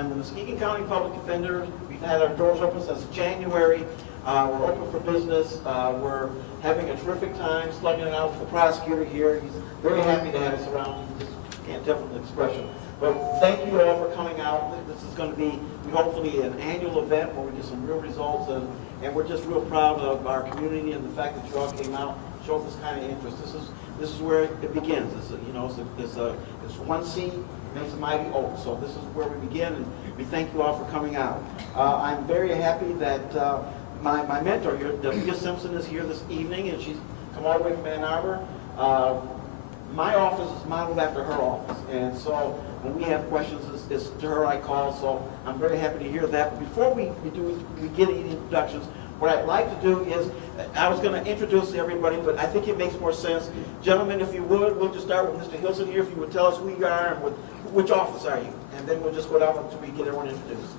I'm the Muskegon County Public Defender. We've had our doors open since January. We're open for business. We're having a terrific time slugging it out with the prosecutor here. He's very happy to have us around. You just can't tell from the expression. But thank you all for coming out. This is going to be hopefully an annual event where we get some real results, and we're just real proud of our community and the fact that you all came out, showed this kind of interest. This is where it begins. It's one seed makes a mighty oak. So this is where we begin, and we thank you all for coming out. I'm very happy that my mentor here, W. Simpson, is here this evening, and she's come all the way from Ann Arbor. My office is modeled after her office, and so when we have questions, it's to her I call, so I'm very happy to hear that. But before we get any introductions, what I'd like to do is, I was going to introduce everybody, but I think it makes more sense. Gentlemen, if you would, we'll just start with Mr. Hilson here. If you would tell us who you are and which office are you, and then we'll just go down until we get everyone introduced.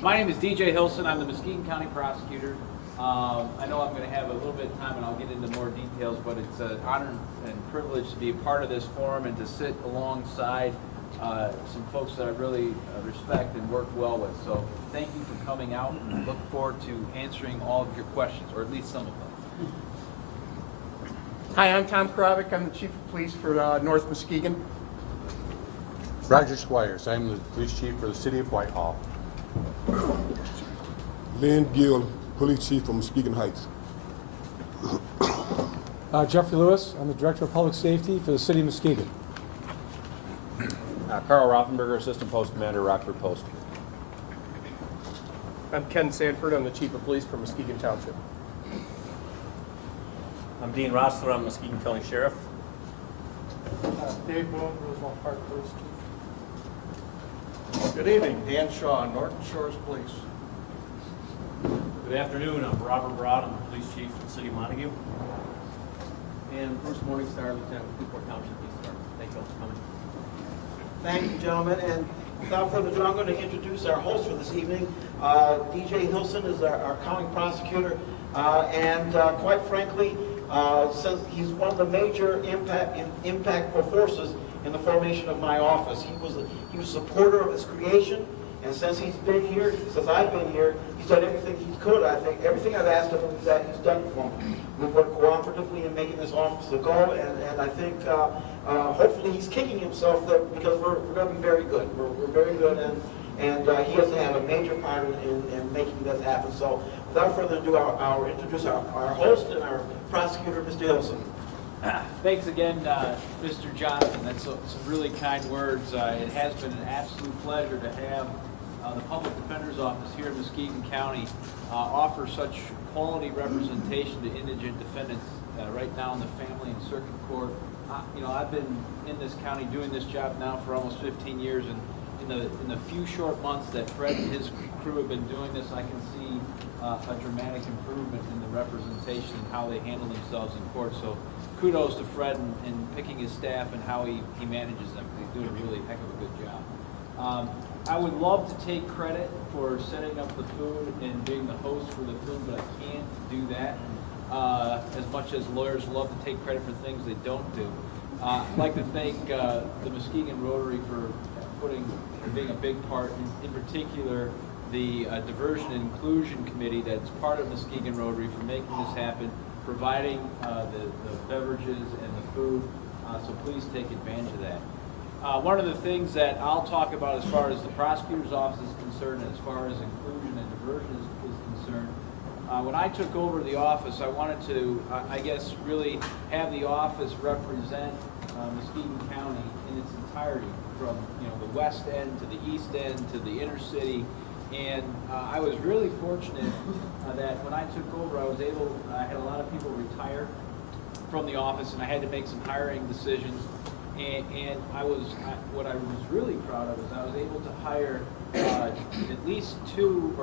My name is DJ Hilson. I'm the Muskegon County Prosecutor. I know I'm going to have a little bit of time and I'll get into more details, but it's an honor and privilege to be a part of this forum and to sit alongside some folks that I really respect and work well with. So thank you for coming out, and I look forward to answering all of your questions, or at least some of them. Hi, I'm Tom Kravik. I'm the Chief of Police for North Muskegon. Roger Squires. I'm the police chief for the city of Whitehall. Lynn Gill, Police Chief from Muskegon Heights. Jeffrey Lewis, I'm the Director of Public Safety for the City of Muskegon. Carl Rothenberger, Assistant Post Commander, Rockford Post. I'm Ken Sanford. I'm the Chief of Police for Muskegon Township. I'm Dean Rossler. I'm Muskegon County Sheriff. Dave Boone, Roosevelt Park Police Chief. Good evening, Dan Shaw, Norton Shores Police. Good afternoon. I'm Robert Broad. I'm the Police Chief for the City of Montague. And Bruce Morningstar, Lieutenant with Newport Township Police Department. Thank you all for coming. Thank you, gentlemen. And without further ado, I'm going to introduce our host for this evening. DJ Hilson is our county prosecutor, and quite frankly, since he's one of the major impactful forces in the formation of my office. He was a supporter of its creation, and since he's been here, since I've been here, he's done everything he could. I think everything I've asked him is that he's done for me. We've worked cooperatively in making this office a go, and I think hopefully he's kicking himself because we're going to be very good. We're very good, and he has to have a major part in making this happen. So without further ado, I'll introduce our host and our prosecutor, Mr. Hilson. Thanks again, Mr. Johnson. That's some really kind words. It has been an absolute pleasure to have the Public Defender's Office here in Muskegon County offer such quality representation to indigent defendants right now in the family and circuit court. I've been in this county doing this job now for almost 15 years, and in the few short months that Fred and his crew have been doing this, I can see a dramatic improvement in the representation and how they handle themselves in court. So kudos to Fred in picking his staff and how he manages them. They do a really heck of a good job. I would love to take credit for setting up the food and being the host for the food, but I can't do that. As much as lawyers love to take credit for things they don't do. I'd like to thank the Muskegon Rotary for being a big part, in particular the Diversion and Inclusion Committee that's part of Muskegon Rotary for making this happen, providing the beverages and the food, so please take advantage of that. One of the things that I'll talk about as far as the prosecutor's office is concerned, and as far as inclusion and diversion is concerned, when I took over the office, I wanted to, really have the office represent Muskegon County in its entirety, from the west end to the east end to the inner city. And I was really fortunate that when I took over, I had a lot of people retire from the office, and I had to make some hiring decisions. And what I was really proud of is I was able to hire at least two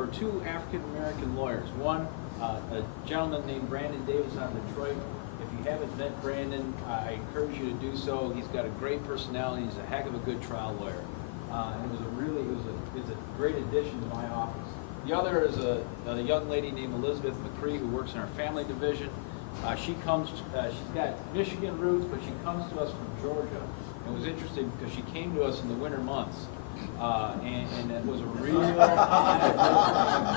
African-American lawyers. One, a gentleman named Brandon Davis out of Detroit. If you haven't met Brandon, I encourage you to do so. He's got a great personality. He's a heck of a good trial lawyer. And it was a great addition to my office. The other is a young lady named Elizabeth McCree, who works in our family division. She's got Michigan roots, but she comes to us from Georgia. It was interesting because she came to us in the winter months. and it was a real eye-opening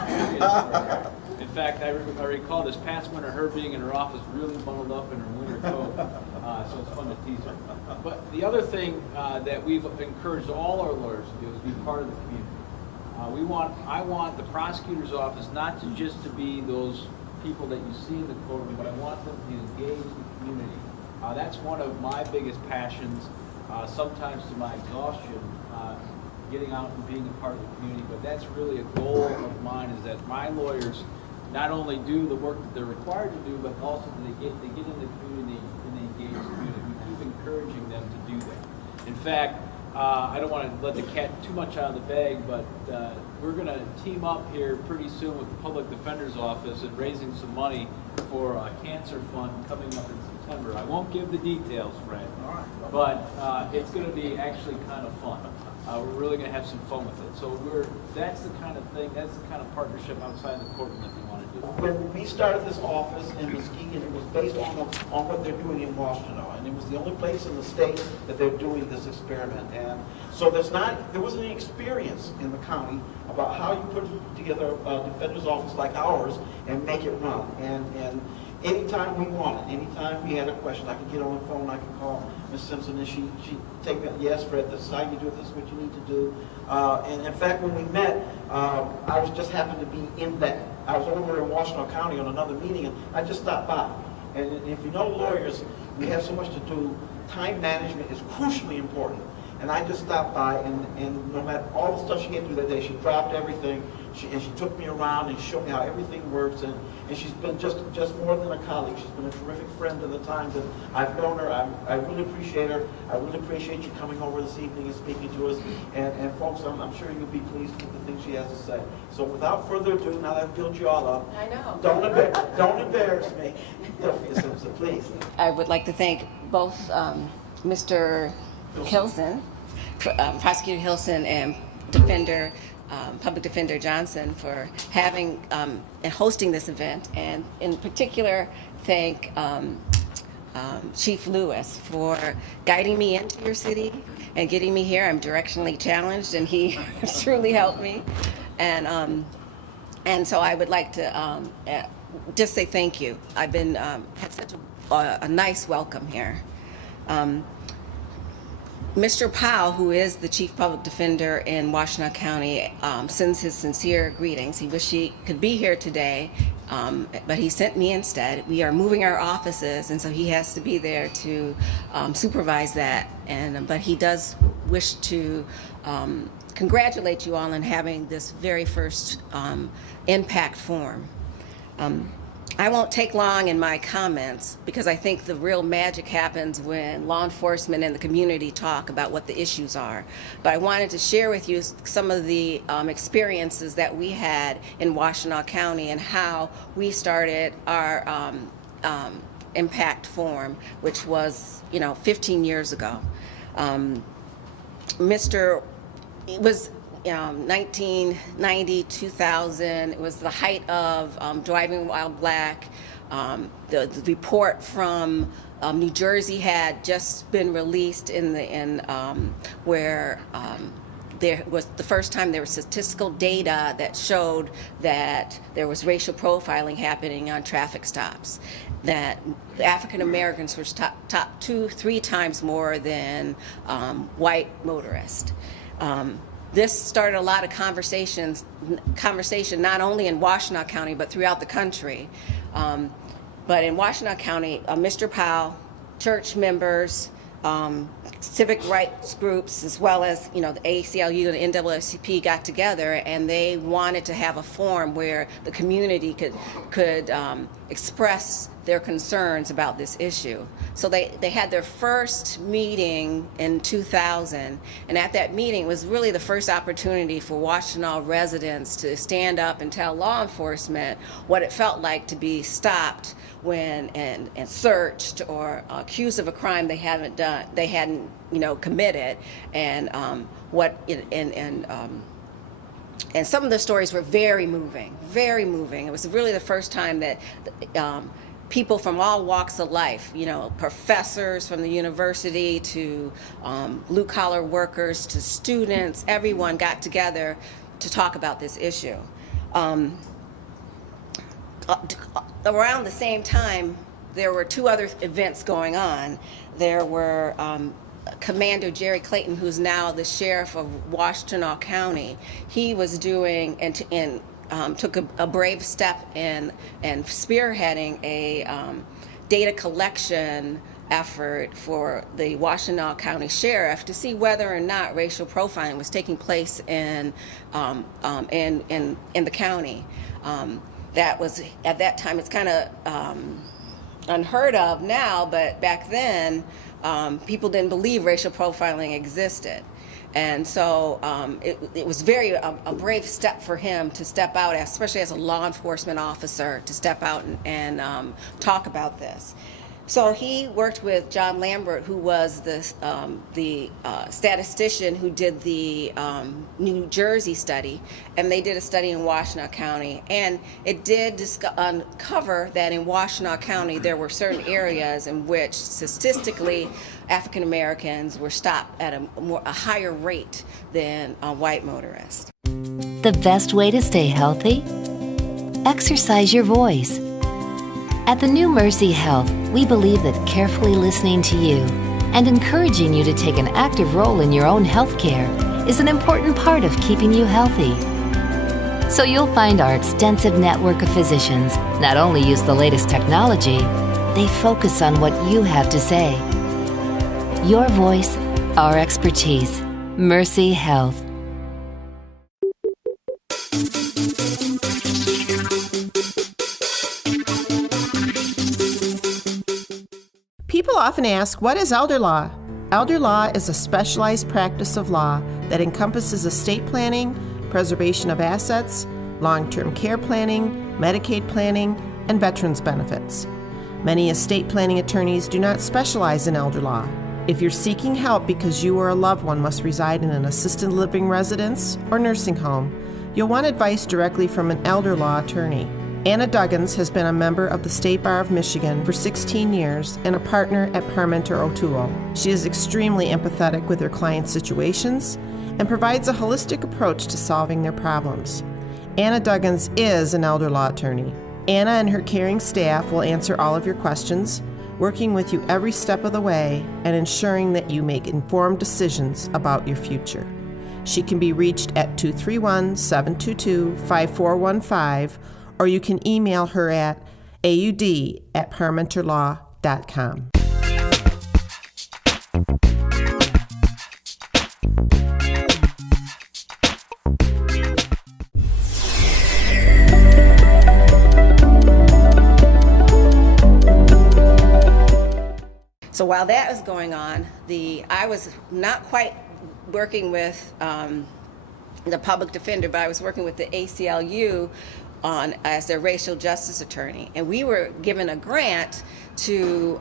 experience for her. In fact, I recall this past winter, her being in her office really bundled up in her winter coat, so it's fun to tease her. But the other thing that we've encouraged all our lawyers to do is be part of the community. I want the prosecutor's office not to just to be those people that you see in the courtroom, but I want them to be engaged in the community. That's one of my biggest passions, sometimes to my exhaustion, getting out and being a part of the community. But that's really a goal of mine, is that my lawyers not only do the work that they're required to do, but also they get in the community and they engage the community. We keep encouraging them to do that. In fact, I don't want to let the cat too much out of the bag, but we're going to team up here pretty soon with the Public Defender's Office and raising some money for a cancer fund coming up in September. I won't give the details, Fred, but it's going to be actually kind of fun. We're really going to have some fun with it. So that's the kind of thing, that's the kind of partnership outside the courtroom that we want to do. When we started this office in Muskegon, it was based on what they're doing in Washington, and it was the only place in the state that they're doing this experiment. And so there wasn't any experience in the county about how you put together a defender's office like ours and make it run. And anytime we wanted, anytime we had a question, I could get on the phone, I could call Ms. Simpson, and she'd take me, yes, Fred, this is how you do it, this is what you need to do. And in fact, when we met, I just happened to be in that. I was over in Washington County on another meeting, and I just stopped by. And if you know lawyers, we have so much to do. Time management is crucially important. And I just stopped by, and no matter all the stuff she had to do that day, she dropped everything, and she took me around and showed me how everything works. And she's been just more than a colleague. She's been a terrific friend in the times that I've known her. I really appreciate her. I really appreciate you coming over this evening and speaking to us. And folks, I'm sure you'll be pleased with the things she has to say. So without further ado, now that I've built you all up, I know. Don't embarrass me. Sophia Simpson, please. I would like to thank both Mr. Hilson, Prosecutor Hilson, and Public Defender Johnson for having and hosting this event, and in particular thank Chief Lewis for guiding me into your city and getting me here. I'm directionally challenged, and he truly helped me. And so I would like to just say thank you. I've been had such a nice welcome here. Mr. Powell, who is the Chief Public Defender in Washtenaw County, sends his sincere greetings. He wished he could be here today, but he sent me instead. We are moving our offices, and so he has to be there to supervise that. But he does wish to congratulate you all on having this very first impact forum. I won't take long in my comments because I think the real magic happens when law enforcement and the community talk about what the issues are. But I wanted to share with you some of the experiences that we had in Washtenaw County and how we started our impact forum, which was, 15 years ago. It was 1990, 2000. It was the height of driving while black. The report from New Jersey had just been released where there was the first time there was statistical data that showed that there was racial profiling happening on traffic stops, that African Americans were top 2-3 times more than white motorists. This started a lot of conversation not only in Washtenaw County but throughout the country. But in Washtenaw County, Mr. Powell, church members, civic rights groups, as well as the ACLU and the NAACP got together, and they wanted to have a forum where the community could express their concerns about this issue. So they had their first meeting in 2000, and at that meeting it was really the first opportunity for Washtenaw residents to stand up and tell law enforcement what it felt like to be stopped and searched or accused of a crime they hadn't committed, and some of the stories were very moving, very moving. It was really the first time that people from all walks of life, professors from the university to blue-collar workers to students, everyone got together to talk about this issue. Around the same time, there were two other events going on. There were Commander Jerry Clayton, who's now the sheriff of Washtenaw County. He was doing and took a brave step in spearheading a data collection effort for the Washtenaw County Sheriff to see whether or not racial profiling was taking place in the county. That was, at that time, it's kind of unheard of now, but back then, people didn't believe racial profiling existed. And so it was a brave step for him to step out, especially as a law enforcement officer, to step out and talk about this. So he worked with John Lambert, who was the statistician who did the New Jersey study, and they did a study in Washtenaw County. And it did uncover that in Washtenaw County there were certain areas in which statistically African Americans were stopped at a higher rate than white motorists. The best way to stay healthy? Exercise your voice. At the New Mercy Health, we believe that carefully listening to you and encouraging you to take an active role in your own health care is an important part of keeping you healthy. So you'll find our extensive network of physicians not only use the latest technology, they focus on what you have to say. Your voice, our expertise. Mercy Health. People often ask, what is elder law? Elder law is a specialized practice of law that encompasses estate planning, preservation of assets, long-term care planning, Medicaid planning, and veterans benefits. Many estate planning attorneys do not specialize in elder law. If you're seeking help because you or a loved one must reside in an assisted living residence or nursing home, you'll want advice directly from an elder law attorney. Anna Duggins has been a member of the State Bar of Michigan for 16 years and a partner at Parmenter O'Toole. She is extremely empathetic with her clients' situations and provides a holistic approach to solving their problems. Anna Duggins is an elder law attorney. Anna and her caring staff will answer all of your questions, working with you every step of the way and ensuring that you make informed decisions about your future. She can be reached at 231-722-5415, or you can email her at aud@parmenterlaw.com. So while that was going on, I was not quite working with the public defender, but I was working with the ACLU as their racial justice attorney, and we were given a grant to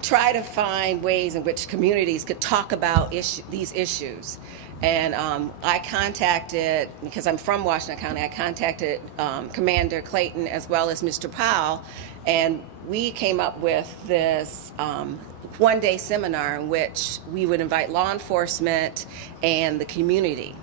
try to find ways in which communities could talk about these issues. And I contacted, because I'm from Washtenaw County, I contacted Commander Clayton as well as Mr. Powell, and we came up with this one-day seminar in which we would invite law enforcement and the community.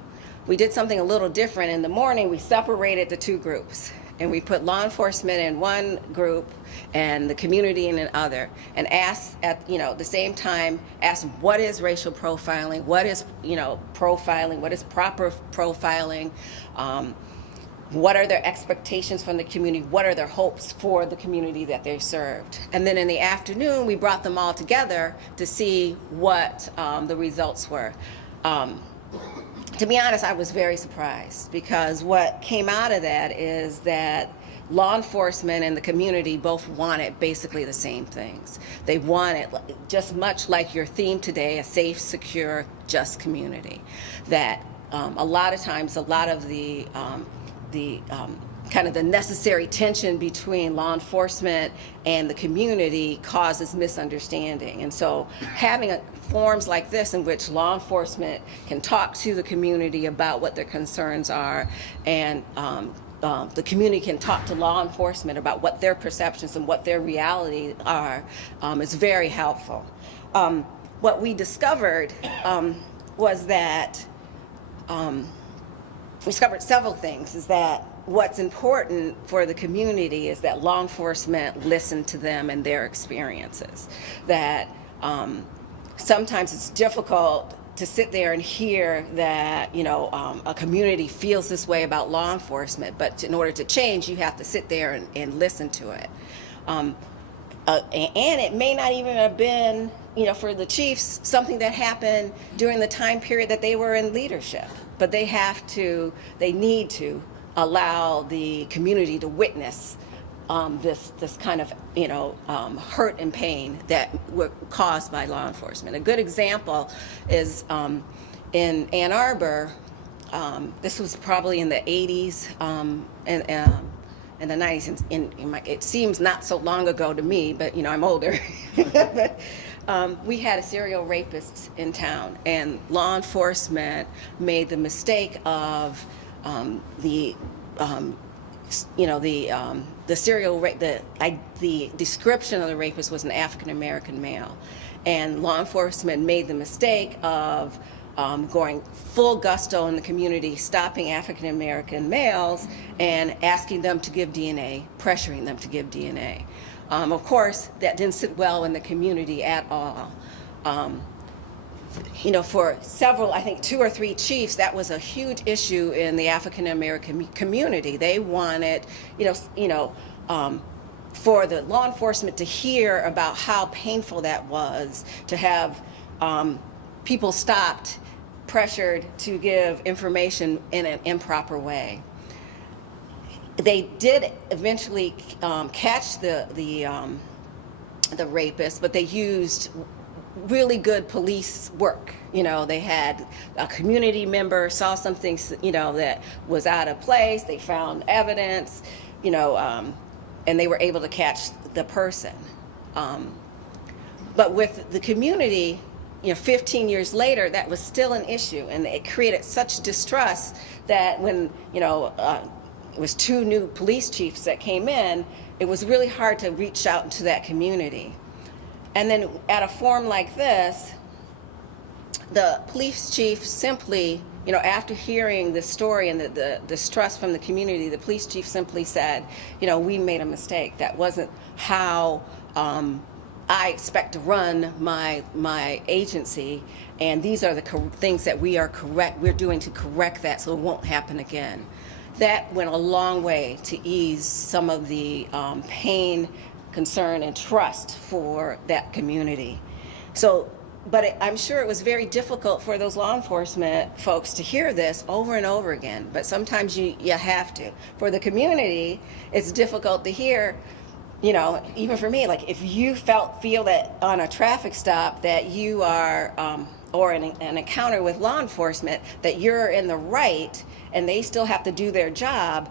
We did something a little different. In the morning, we separated the two groups, and we put law enforcement in one group and the community in another, and asked at the same time, asked what is racial profiling, what is profiling, what is proper profiling, what are their expectations from the community, what are their hopes for the community that they served. And then in the afternoon, we brought them all together to see what the results were. To be honest, I was very surprised, because what came out of that is that law enforcement and the community both wanted basically the same things. They wanted, just much like your theme today, a safe, secure, just community. That a lot of times, a lot of the kind of the necessary tension between law enforcement and the community causes misunderstanding. And so having forums like this in which law enforcement can talk to the community about what their concerns are and the community can talk to law enforcement about what their perceptions and what their reality are, is very helpful. What we discovered was that we discovered several things. Is that what's important for the community is that law enforcement listen to them and their experiences. That sometimes it's difficult to sit there and hear that, a community feels this way about law enforcement, but in order to change, you have to sit there and listen to it. And it may not even have been, for the chiefs, something that happened during the time period that they were in leadership, but they need to allow the community to witness this kind of hurt and pain that were caused by law enforcement. A good example is in Ann Arbor. This was probably in the 80s and the 90s. It seems not so long ago to me, but I'm older. But, we had a serial rapist in town, and law enforcement made the mistake of the serial rape. The description of the rapist was an African American male, and law enforcement made the mistake of going full gusto in the community, stopping African American males and asking them to give DNA, pressuring them to give DNA. Of course, that didn't sit well in the community at all. For several, I think 2 or 3 chiefs, that was a huge issue in the African American community. They wanted, for the law enforcement to hear about how painful that was, to have people stopped, pressured to give information in an improper way. They did eventually catch the rapist, but they used really good police work. They had a community member saw something, that was out of place. They found evidence, and they were able to catch the person. But with the community, 15 years later, that was still an issue, and it created such distrust that when, it was 2 new police chiefs that came in, it was really hard to reach out into that community. And then at a forum like this, the police chief simply, after hearing the story and the distrust from the community, the police chief simply said, we made a mistake. That wasn't how I expect to run my agency, and these are the things that we're doing to correct that so it won't happen again. That went a long way to ease some of the pain, concern, and trust for that community. But I'm sure it was very difficult for those law enforcement folks to hear this over and over again, but sometimes you have to. For the community, it's difficult to hear, even for me, like if you feel that on a traffic stop that you are, or an encounter with law enforcement, that you're in the right and they still have to do their job,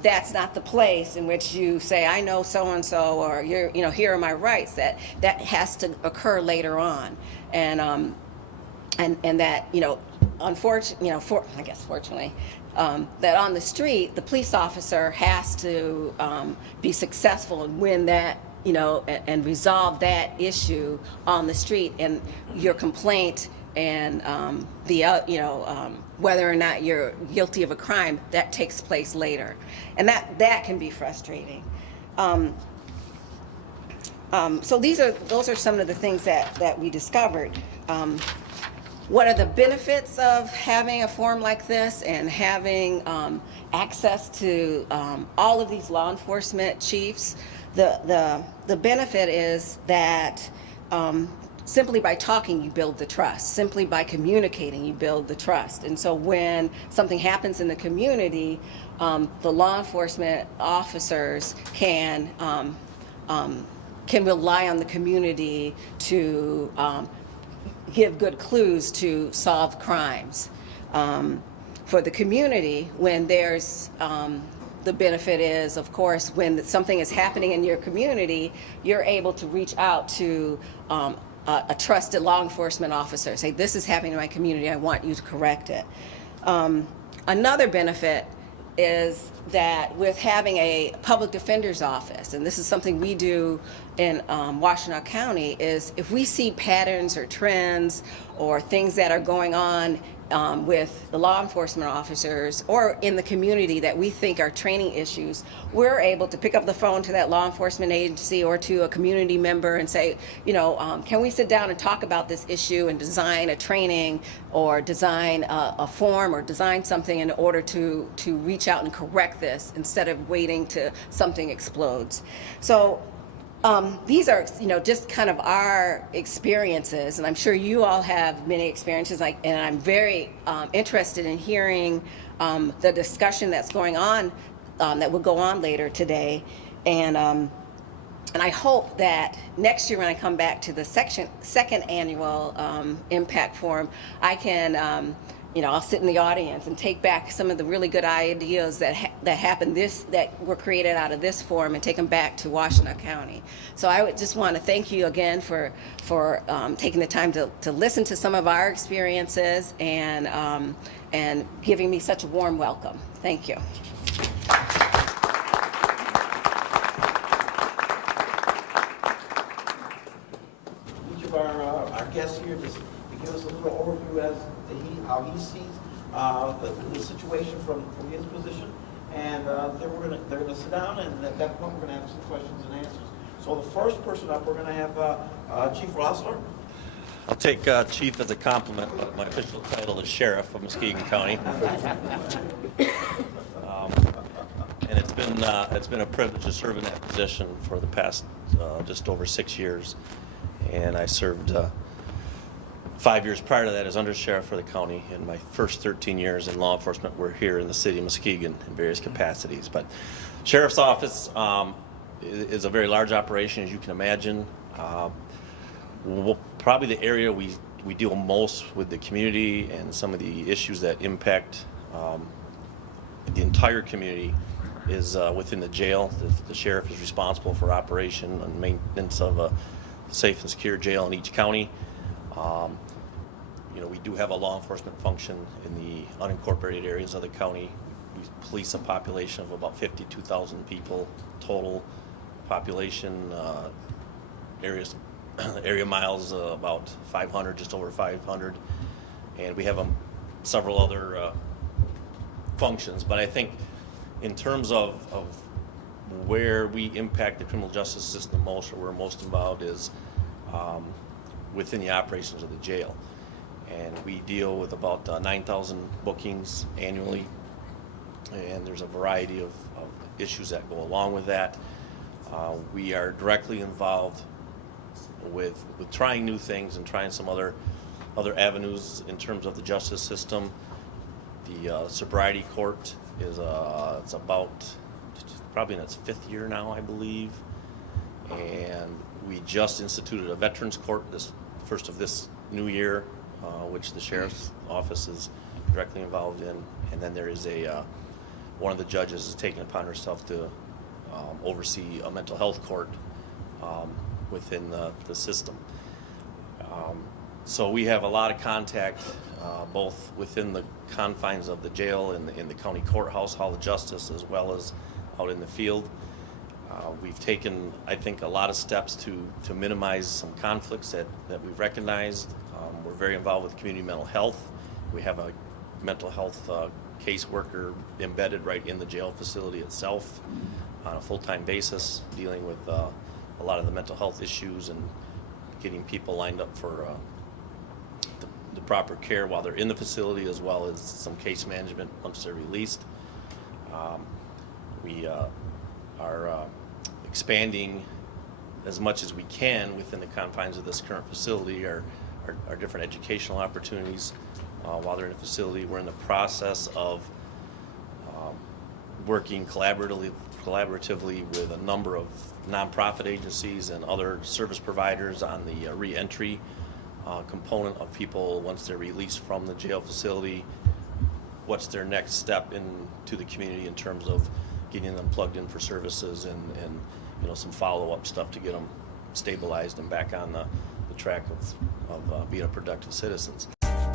that's not the place in which you say, I know so-and-so, or here are my rights. That has to occur later on. And that, fortunately, that on the street, the police officer has to be successful and win that, and resolve that issue on the street, and your complaint and whether or not you're guilty of a crime, that takes place later, and that can be frustrating. So those are some of the things that we discovered. What are the benefits of having a forum like this and having access to all of these law enforcement chiefs? The benefit is that simply by talking, you build the trust. Simply by communicating, you build the trust. And so when something happens in the community, the law enforcement officers can rely on the community to give good clues to solve crimes. For the community, when there's the benefit is, of course, when something is happening in your community, you're able to reach out to a trusted law enforcement officer. Say, this is happening in my community, I want you to correct it. Another benefit is that with having a public defender's office, and this is something we do in Washtenaw County, is if we see patterns or trends or things that are going on with the law enforcement officers or in the community that we think are training issues, we're able to pick up the phone to that law enforcement agency or to a community member and say, can we sit down and talk about this issue and design a training or design a form or design something in order to reach out and correct this instead of waiting till something explodes. So these are, just kind of our experiences, and I'm sure you all have many experiences. And I'm very interested in hearing the discussion that's going on, that will go on later today, and I hope that next year when I come back to the second annual Impact Forum, I can. I'll sit in the audience and take back some of the really good ideas that happened that were created out of this forum and take them back to Washtenaw County. So I would just want to thank you again for taking the time to listen to some of our experiences and giving me such a warm welcome. Thank you. Each of our guests here just to give us a little overview as to how he sees the situation from his position, and then they're gonna sit down, and at that point we're gonna have some questions and answers. So the first person up, we're gonna have Chief Rossler. I'll take chief as a compliment, but my official title is Sheriff of Muskegon County. And it's been a privilege to serve in that position for the past just over 6 years, and I served 5 years prior to that as undersheriff for the county, and my first 13 years in law enforcement were here in the city of Muskegon in various capacities. But sheriff's office is a very large operation, as you can imagine. Probably the area we deal most with the community and some of the issues that impact the entire community is within the jail. The sheriff is responsible for operation and maintenance of a safe and secure jail in each county. We do have a law enforcement function in the unincorporated areas of the county. We police a population of about 52,000 people total population. Area miles about 500, just over 500, and we have several other functions. But I think in terms of where we impact the criminal justice system most, or we're most involved, is within the operations of the jail. And we deal with about 9,000 bookings annually, and there's a variety of issues that go along with that. We are directly involved with trying new things and trying some other avenues in terms of the justice system. The sobriety court is it's about probably in its 5th year now, I believe, and we just instituted a veterans court this first of this new year, which the sheriff's office is directly involved in, and then there is one of the judges is taking upon herself to oversee a mental health court within the system. So we have a lot of contact both within the confines of the jail and in the county courthouse, Hall of Justice, as well as out in the field. We've taken, I think, a lot of steps to minimize some conflicts that we've recognized. We're very involved with community mental health. We have a mental health caseworker embedded right in the jail facility itself on a full-time basis, dealing with a lot of the mental health issues and getting people lined up for the proper care while they're in the facility, as well as some case management once they're released. We are expanding as much as we can within the confines of this current facility, our different educational opportunities. While they're in a facility, we're in the process of working collaboratively with a number of nonprofit agencies and other service providers on the re-entry component of people once they're released from the jail facility. What's their next step into the community in terms of getting them plugged in for services and some follow-up stuff to get them stabilized and back on the track of being a productive citizens.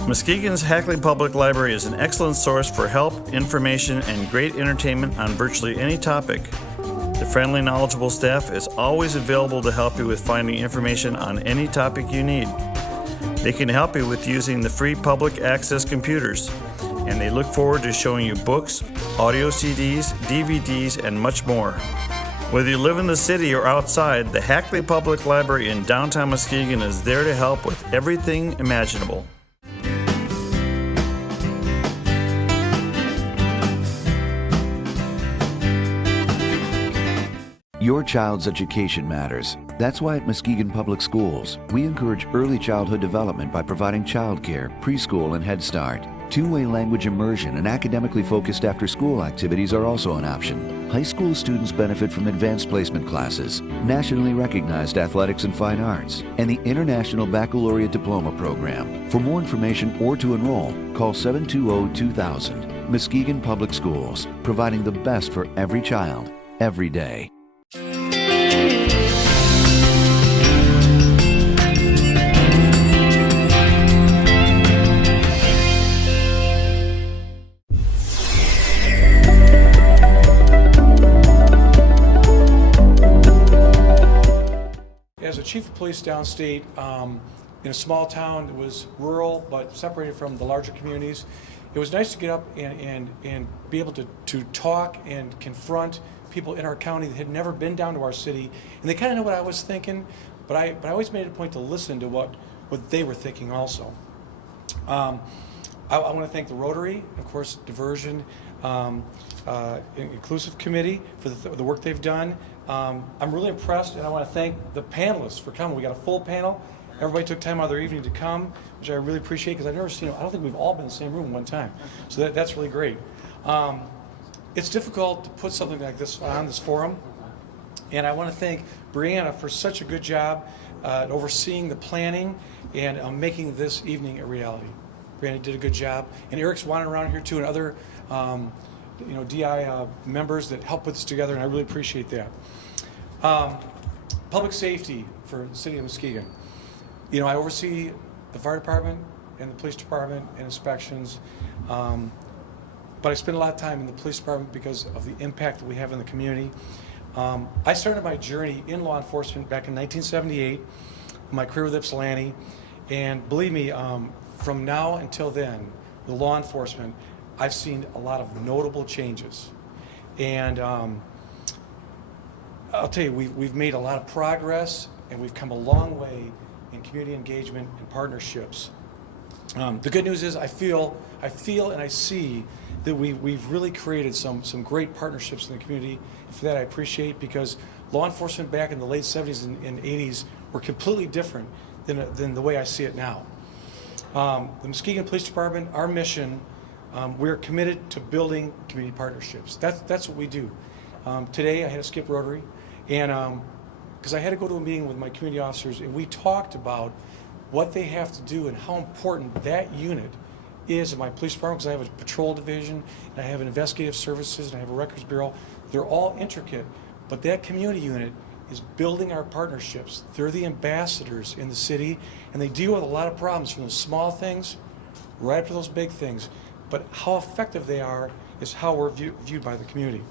Muskegon's Hackley Public Library is an excellent source for help, information, and great entertainment on virtually any topic. The friendly, knowledgeable staff is always available to help you with finding information on any topic you need. They can help you with using the free public access computers, and they look forward to showing you books, audio CDs, DVDs, and much more. Whether you live in the city or outside, the Hackley Public Library in downtown Muskegon is there to help with everything imaginable. Your child's education matters. That's why at Muskegon Public Schools, we encourage early childhood development by providing childcare, preschool, and Head Start. Two-way language immersion and academically focused after-school activities are also an option. High school students benefit from advanced placement classes, nationally recognized athletics and fine arts, and the International Baccalaureate Diploma Program. For more information or to enroll, call 720-2000. Muskegon Public Schools, providing the best for every child, every day. As a chief of police downstate, in a small town that was rural but separated from the larger communities, it was nice to get up and be able to talk and confront people in our county that had never been down to our city, and they kind of know what I was thinking, but I always made it a point to listen to what they were thinking also. I want to thank the Rotary, of course, Diversion, Inclusive Committee for the work they've done. I'm really impressed, and I want to thank the panelists for coming. We got a full panel. Everybody took time out of their evening to come, which I really appreciate because I've never seen them. I don't think we've all been in the same room one time, so that's really great. It's difficult to put something like this on this forum, and I want to thank Brianna for such a good job at overseeing the planning and making this evening a reality. Brianna did a good job, and Eric's wandering around here too, and other DI members that helped put this together, and I really appreciate that. Public safety for the city of Muskegon. I oversee the fire department and the police department and inspections, but I spend a lot of time in the police department because of the impact that we have in the community. I started my journey in law enforcement back in 1978, my career with Ypsilanti, and believe me, from now until then, the law enforcement, I've seen a lot of notable changes. And I'll tell you, we've made a lot of progress, and we've come a long way in community engagement and partnerships. The good news is I feel and I see that we've really created some great partnerships in the community. And for that I appreciate, because law enforcement back in the late 70s and 80s were completely different than the way I see it now. The Muskegon Police Department, our mission, we're committed to building community partnerships. That's what we do. Today I had to skip Rotary, and because I had to go to a meeting with my community officers, and we talked about what they have to do and how important that unit is in my police department, because I have a patrol division, and I have an investigative services, and I have a records bureau. They're all intricate, but that community unit is building our partnerships. They're the ambassadors in the city, and they deal with a lot of problems, from the small things right up to those big things. But how effective they are is how we're viewed by the community.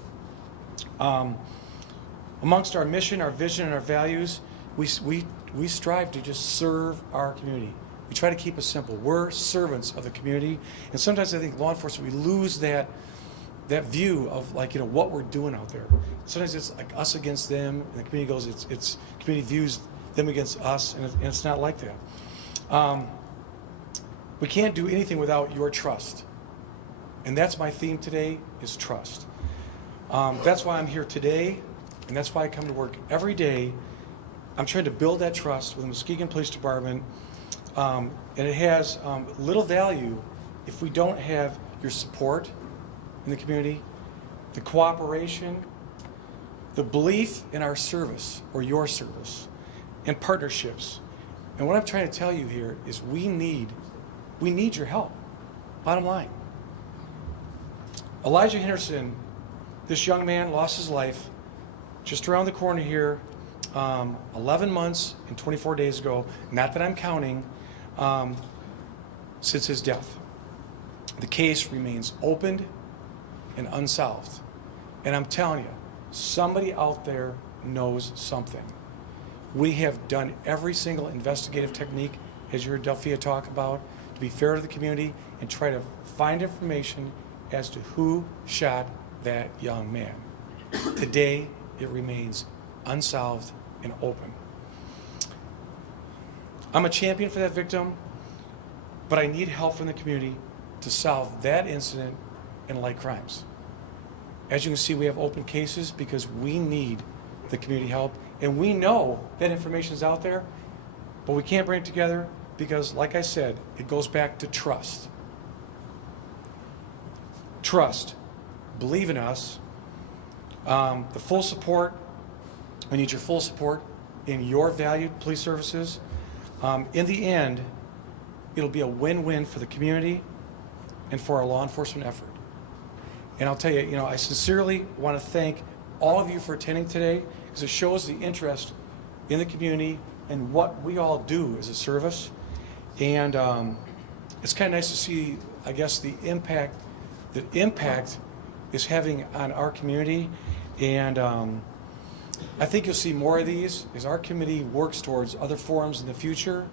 Amongst our mission, our vision, and our values, we strive to just serve our community. We try to keep it simple. We're servants of the community, and sometimes I think law enforcement, we lose that view of what we're doing out there. Sometimes it's like us against them, and the community goes, it's community views them against us, and it's not like that. We can't do anything without your trust, and that's my theme today, is trust. That's why I'm here today, and that's why I come to work every day. I'm trying to build that trust with the Muskegon Police Department, and it has little value if we don't have your support in the community, the cooperation, the belief in our service, or your service, and partnerships. And what I'm trying to tell you here is we need your help, bottom line. Elijah Henderson, this young man, lost his life just around the corner here 11 months and 24 days ago. Not that I'm counting. since his death. The case remains opened and unsolved. And I'm telling you, somebody out there knows something. We have done every single investigative technique, as you heard Delphia talk about, to be fair to the community and try to find information as to who shot that young man. Today, it remains unsolved and open. I'm a champion for that victim, but I need help from the community to solve that incident and like crimes. As you can see, we have open cases because we need the community help, and we know that information is out there, but we can't bring it together because, like I said, it goes back to trust. Trust. Believe in us. The full support, we need your full support in your valued police services. In the end, it'll be a win-win for the community and for our law enforcement effort. And I'll tell you, I sincerely want to thank all of you for attending today because it shows the interest in the community and what we all do as a service. And it's kind of nice to see, I guess, the impact that impact is having on our community. And I think you'll see more of these as our committee works towards other forums in the future.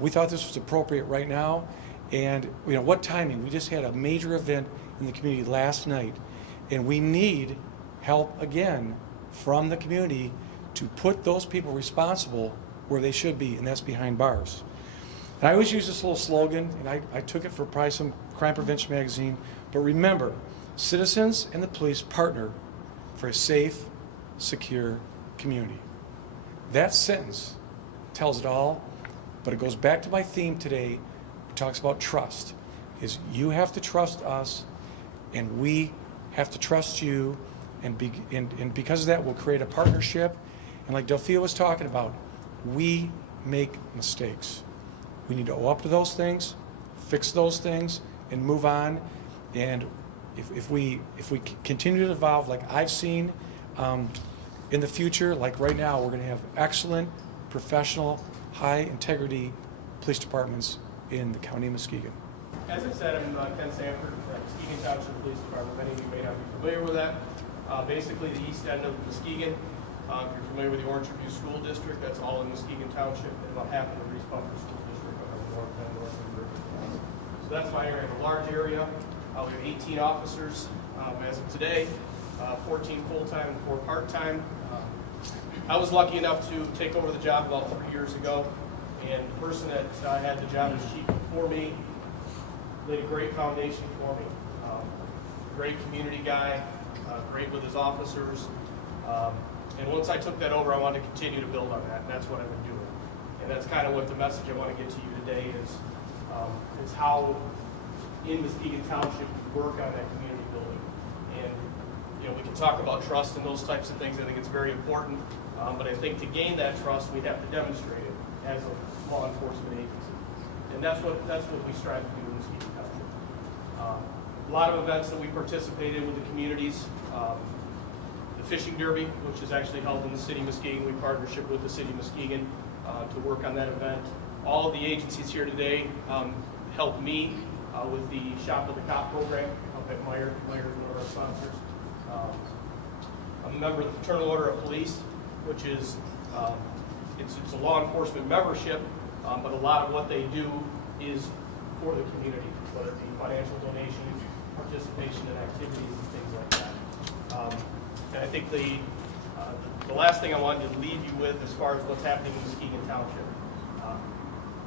We thought this was appropriate right now. And what timing? We just had a major event in the community last night, and we need help again from the community to put those people responsible where they should be, and that's behind bars. And I always use this little slogan, and I took it for probably some Crime Prevention magazine, but remember, citizens and the police partner for a safe, secure community. That sentence tells it all, but it goes back to my theme today. It talks about trust, is you have to trust us, and we have to trust you, and because of that, we'll create a partnership. And like Delphia was talking about, we make mistakes. We need to owe up to those things, fix those things, and move on. And if we continue to evolve like I've seen in the future, like right now, we're going to have excellent, professional, high-integrity police departments in the County of Muskegon. As I said, I'm Ken Sanford from Muskegon Township Police Department. Many of you may not be familiar with that. Basically, the east end of Muskegon. If you're familiar with the Orange Review School District, that's all in Muskegon Township, and about half of the Reese Bumper School District up in the north end, north of the river. So that's my area. I have a large area. We have 18 officers as of today, 14 full-time and 4 part-time. I was lucky enough to take over the job about 3 years ago, and the person that had the job as chief before me laid a great foundation for me. Great community guy, great with his officers. And once I took that over, I wanted to continue to build on that, and that's what I've been doing. And that's kind of what the message I want to get to you today is how in Muskegon Township we work on that community building. And we can talk about trust and those types of things. I think it's very important. But I think to gain that trust, we have to demonstrate it as a law enforcement agency. And that's what we strive to do in Muskegon Township. A lot of events that we participate in with the communities. The Fishing Derby, which is actually held in the city of Muskegon. We partnership with the city of Muskegon to work on that event. All of the agencies here today help me with the Shop of the Cop program up at Meyer. Meyer is one of our sponsors. I'm a member of the Fraternal Order of Police, which is it's a law enforcement membership, but a lot of what they do is for the community, whether it be financial donations, participation in activities, and things like that. And I think the last thing I wanted to leave you with as far as what's happening in Muskegon Township.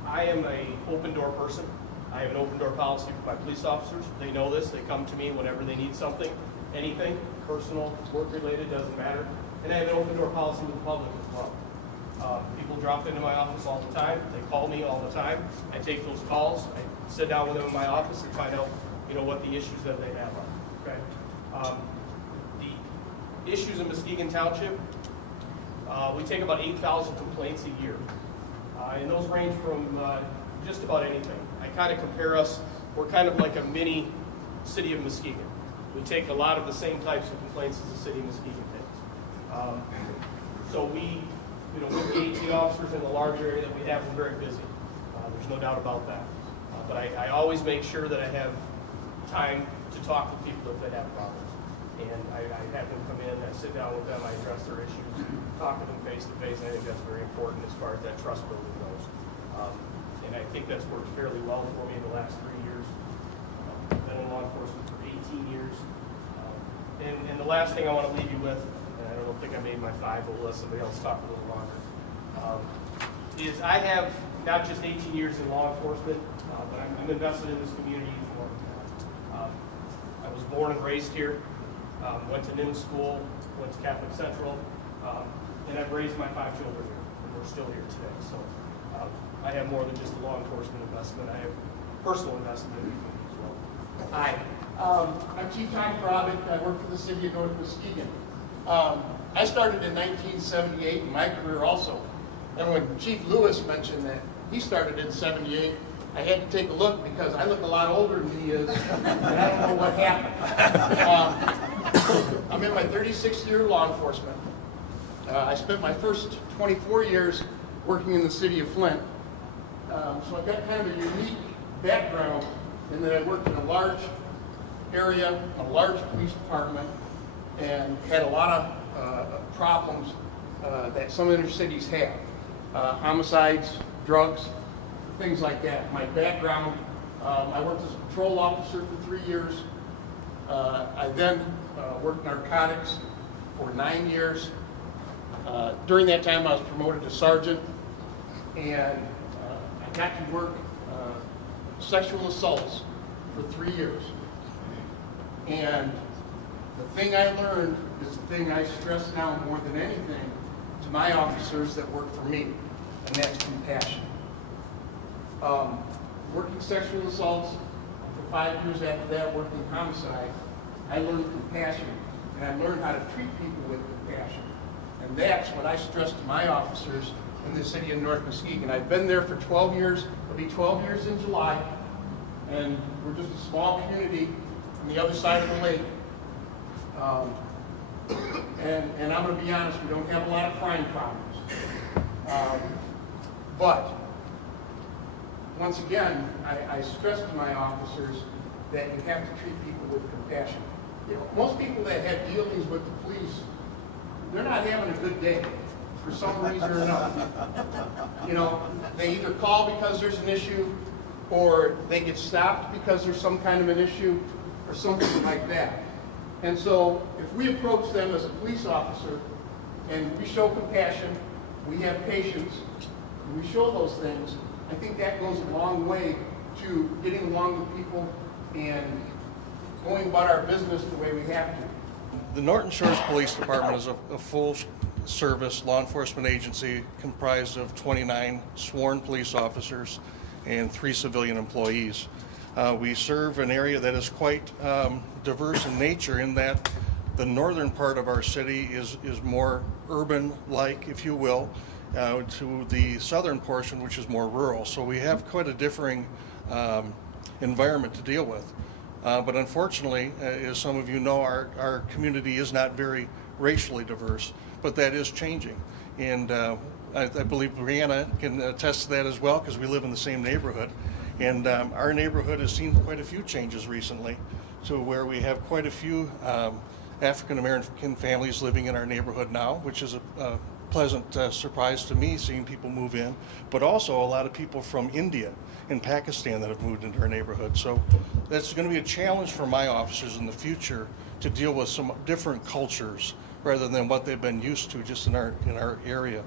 I am an open door person. I have an open door policy for my police officers. They know this. They come to me whenever they need something, anything, personal, work related, doesn't matter. And I have an open door policy with the public as well. People drop into my office all the time. They call me all the time. I take those calls. I sit down with them in my office and find out, what the issues that they have are. Okay. The issues in Muskegon Township, we take about 8,000 complaints a year, and those range from just about anything. I kind of compare us. We're kind of like a mini city of Muskegon. We take a lot of the same types of complaints as the city of Muskegon takes. So we, with the 18 officers in the large area that we have, we're very busy. There's no doubt about that. But I always make sure that I have time to talk with people if they have problems. And I have them come in, I sit down with them, I address their issues, talk to them face to face. I think that's very important as far as that trust building goes. And I think that's worked fairly well for me in the last 3 years. I've been in law enforcement for 18 years. And the last thing I want to leave you with, and I don't think I made my 5, but we'll let somebody else talk a little longer, is I have not just 18 years in law enforcement, but I'm invested in this community even more. I was born and raised here, went to NIM school, went to Catholic Central, and I've raised my 5 children here, and we're still here today. So I have more than just a law enforcement investment. I have personal investment in the community as well. Hi, I'm Chief Tom Kravic. I work for the city of North Muskegon. I started in 1978 in my career also. And when Chief Lewis mentioned that he started in 78, I had to take a look because I look a lot older than he is, and I don't know what happened. I'm in my 36th year of law enforcement. I spent my first 24 years working in the city of Flint. So I've got kind of a unique background in that I worked in a large area, a large police department, and had a lot of problems that some inner cities have. Homicides, drugs, things like that. My background, I worked as a patrol officer for 3 years. I then worked narcotics for 9 years. During that time, I was promoted to sergeant, and I got to work sexual assaults for 3 years. And the thing I learned is the thing I stress now more than anything to my officers that work for me, and that's compassion. Working sexual assaults for 5 years after that, working homicide, I learned compassion, and I learned how to treat people with compassion. And that's what I stress to my officers in the city of North Muskegon. I've been there for 12 years. It'll be 12 years in July, and we're just a small community on the other side of the lake. And I'm going to be honest, we don't have a lot of crime problems. But once again, I stress to my officers that you have to treat people with compassion. You know, most people that have dealings with the police, they're not having a good day for some reason or another. You know, they either call because there's an issue, or they get stopped because there's some kind of an issue, or something like that. And so if we approach them as a police officer and we show compassion, we have patience, and we show those things, I think that goes a long way to getting along with people and going about our business the way we have to. The Norton Shores Police Department is a full-service law enforcement agency comprised of 29 sworn police officers and 3 civilian employees. We serve an area that is quite diverse in nature, in that the northern part of our city is more urban-like, if you will, to the southern portion, which is more rural. So we have quite a differing environment to deal with. But unfortunately, as some of you know, our community is not very racially diverse, but that is changing. And I believe Brianna can attest to that as well, because we live in the same neighborhood. And our neighborhood has seen quite a few changes recently, to where we have quite a few African-American families living in our neighborhood now, which is a pleasant surprise to me, seeing people move in, but also a lot of people from India and Pakistan that have moved into our neighborhood. So that's going to be a challenge for my officers in the future, to deal with some different cultures rather than what they've been used to just in our area.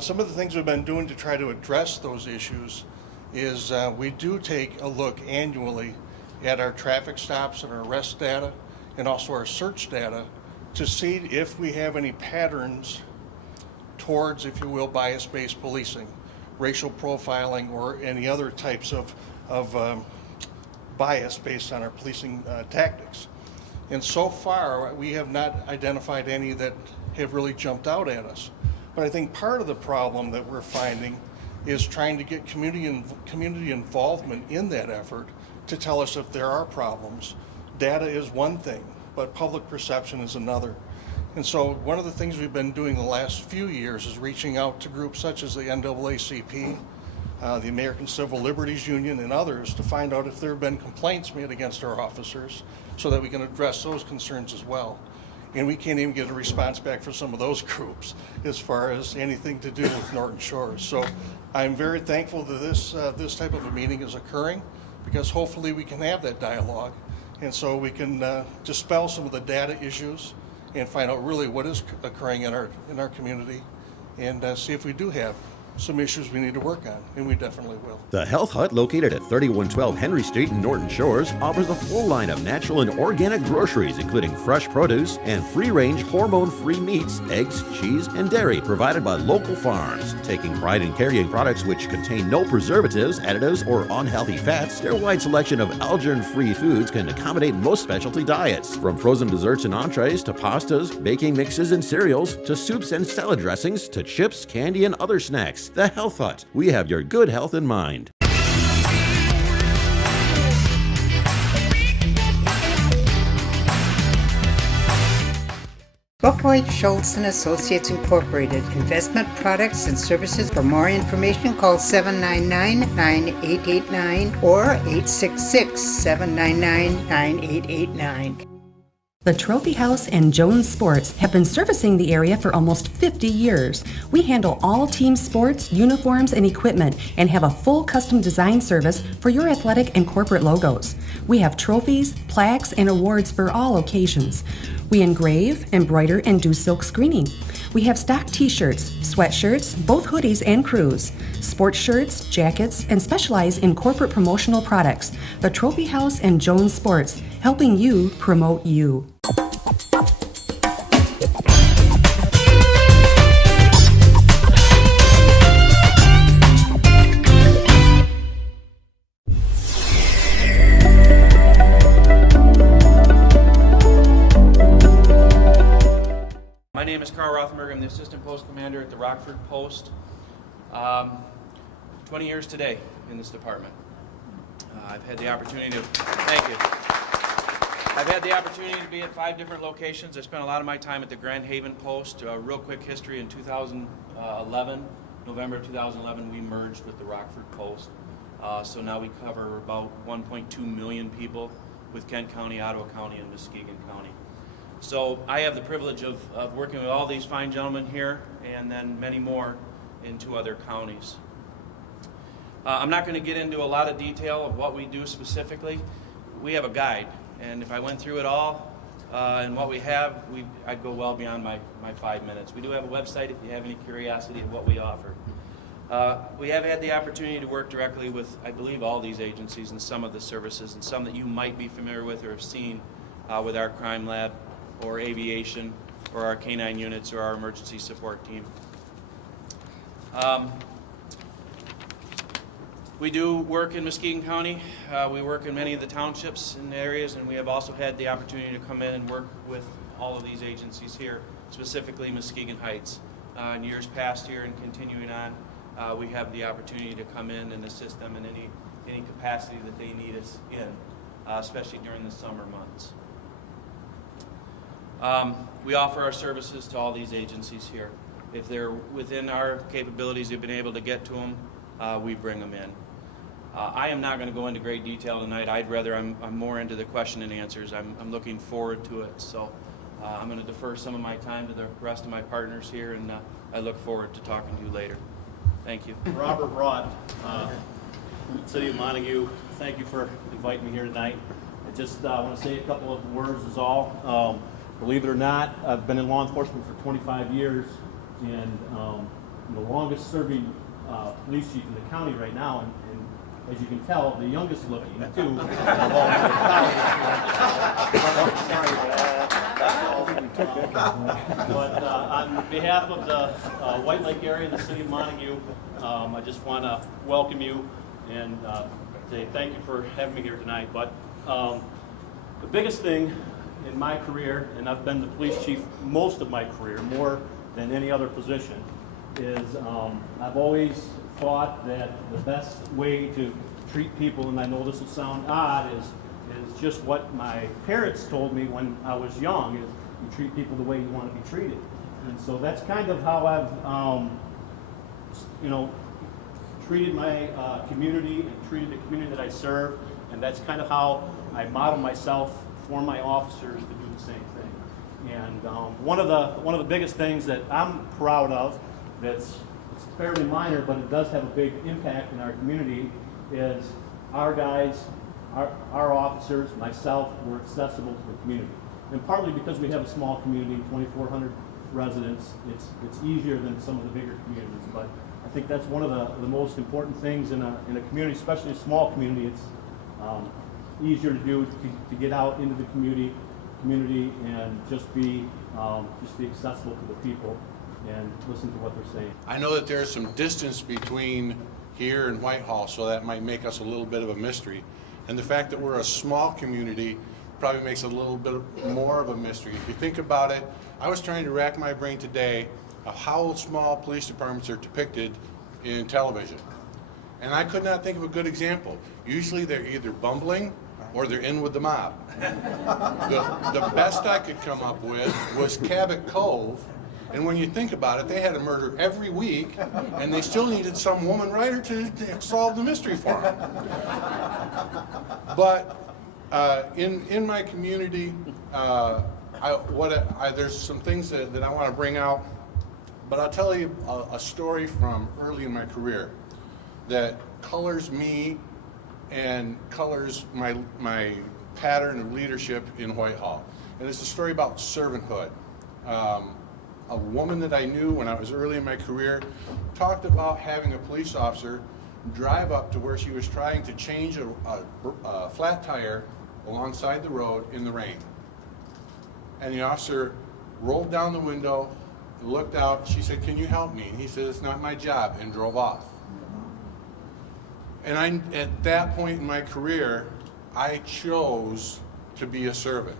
Some of the things we've been doing to try to address those issues is we do take a look annually at our traffic stops and our arrest data, and also our search data, to see if we have any patterns towards, if you will, bias-based policing, racial profiling, or any other types of bias based on our policing tactics. And so far, we have not identified any that have really jumped out at us. But I think part of the problem that we're finding is trying to get community involvement in that effort to tell us if there are problems. Data is one thing, but public perception is another. And so one of the things we've been doing the last few years is reaching out to groups such as the NAACP, the American Civil Liberties Union, and others to find out if there have been complaints made against our officers so that we can address those concerns as well. And we can't even get a response back for some of those groups as far as anything to do with Norton Shores. So I'm very thankful that this type of a meeting is occurring, because hopefully we can have that dialogue, and so we can dispel some of the data issues and find out really what is occurring in our community, and see if we do have some issues we need to work on, and we definitely will. The Health Hut, located at 3112 Henry Street in Norton Shores, offers a full line of natural and organic groceries, including fresh produce and free-range, hormone-free meats, eggs, cheese, and dairy provided by local farms. Taking pride in carrying products which contain no preservatives, additives, or unhealthy fats, their wide selection of allergen-free foods can accommodate most specialty diets. From frozen desserts and entrees to pastas, baking mixes and cereals, to soups and salad dressings, to chips, candy, and other snacks. The Health Hut. We have your good health in mind. Buckwheat Schultz & Associates Incorporated, investment products and services. For more information, call 799-9889 or 866-799-9889. The Trophy House and Jones Sports have been servicing the area for almost 50 years. We handle all team sports, uniforms, and equipment, and have a full custom design service for your athletic and corporate logos. We have trophies, plaques, and awards for all occasions. We engrave, embroider, and do silk screening. We have stock t-shirts, sweatshirts, both hoodies and crews, sports shirts, jackets, and specialize in corporate promotional products. The Trophy House and Jones Sports, helping you promote you. My name is Carl Rothenberg. I'm the Assistant Post Commander at the Rockford Post. 20 years today in this department. I've had the opportunity to, thank you. I've had the opportunity to be at 5 different locations. I spent a lot of my time at the Grand Haven Post. Real quick history, in 2011, November 2011, we merged with the Rockford Post. So now we cover about 1.2 million people with Kent County, Ottawa County, and Muskegon County. So I have the privilege of working with all these fine gentlemen here, and then many more in 2 other counties. I'm not going to get into a lot of detail of what we do specifically. We have a guide, and if I went through it all and what we have, I'd go well beyond my 5 minutes. We do have a website if you have any curiosity of what we offer. We have had the opportunity to work directly with, I believe, all these agencies and some of the services, and some that you might be familiar with or have seen with our crime lab, or aviation, or our canine units, or our emergency support team. We do work in Muskegon County. We work in many of the townships and areas, and we have also had the opportunity to come in and work with all of these agencies here, specifically Muskegon Heights. In years past here and continuing on, we have the opportunity to come in and assist them in any capacity that they need us in, especially during the summer months. We offer our services to all these agencies here. If they're within our capabilities, we've been able to get to them, we bring them in. I am not going to go into great detail tonight. I'm more into the question and answers. I'm looking forward to it. So I'm going to defer some of my time to the rest of my partners here, and I look forward to talking to you later. Thank you. Robert Rod, City of Montague. Thank you for inviting me here tonight. I just want to say a couple of words is all. Believe it or not, I've been in law enforcement for 25 years, and I'm the longest serving police chief in the county right now, and as you can tell, the youngest looking too. But on behalf of the White Lake area and the City of Montague, I just want to welcome you and say thank you for having me here tonight. But the biggest thing in my career, and I've been the police chief most of my career, more than any other position, is I've always thought that the best way to treat people, and I know this will sound odd, is just what my parents told me when I was young, is you treat people the way you want to be treated. And so that's kind of how I've treated my community and treated the community that I serve, and that's kind of how I model myself for my officers to do the same thing. And one of the biggest things that I'm proud of, it's fairly minor, but it does have a big impact in our community, is our guys, our officers, myself, we're accessible to the community. And partly because we have a small community, 2,400 residents, it's easier than some of the bigger communities. But I think that's one of the most important things in a community, especially a small community. It's easier to do to get out into the community and just be accessible to the people and listen to what they're saying. I know that there's some distance between here and Whitehall, so that might make us a little bit of a mystery. And the fact that we're a small community probably makes it a little bit more of a mystery. If you think about it, I was trying to rack my brain today of how small police departments are depicted in television. And I could not think of a good example. Usually they're either bumbling or they're in with the mob. The best I could come up with was Cabot Cove. And when you think about it, they had a murder every week, and they still needed some woman writer to solve the mystery for them. But in my community, there's some things that I want to bring out. But I'll tell you a story from early in my career that colors me and colors my pattern of leadership in Whitehall. And it's a story about servanthood. A woman that I knew when I was early in my career talked about having a police officer drive up to where she was trying to change a flat tire alongside the road in the rain. And the officer rolled down the window, looked out, she said, "Can you help me?" And he said, "It's not my job," and drove off. And at that point in my career, I chose to be a servant.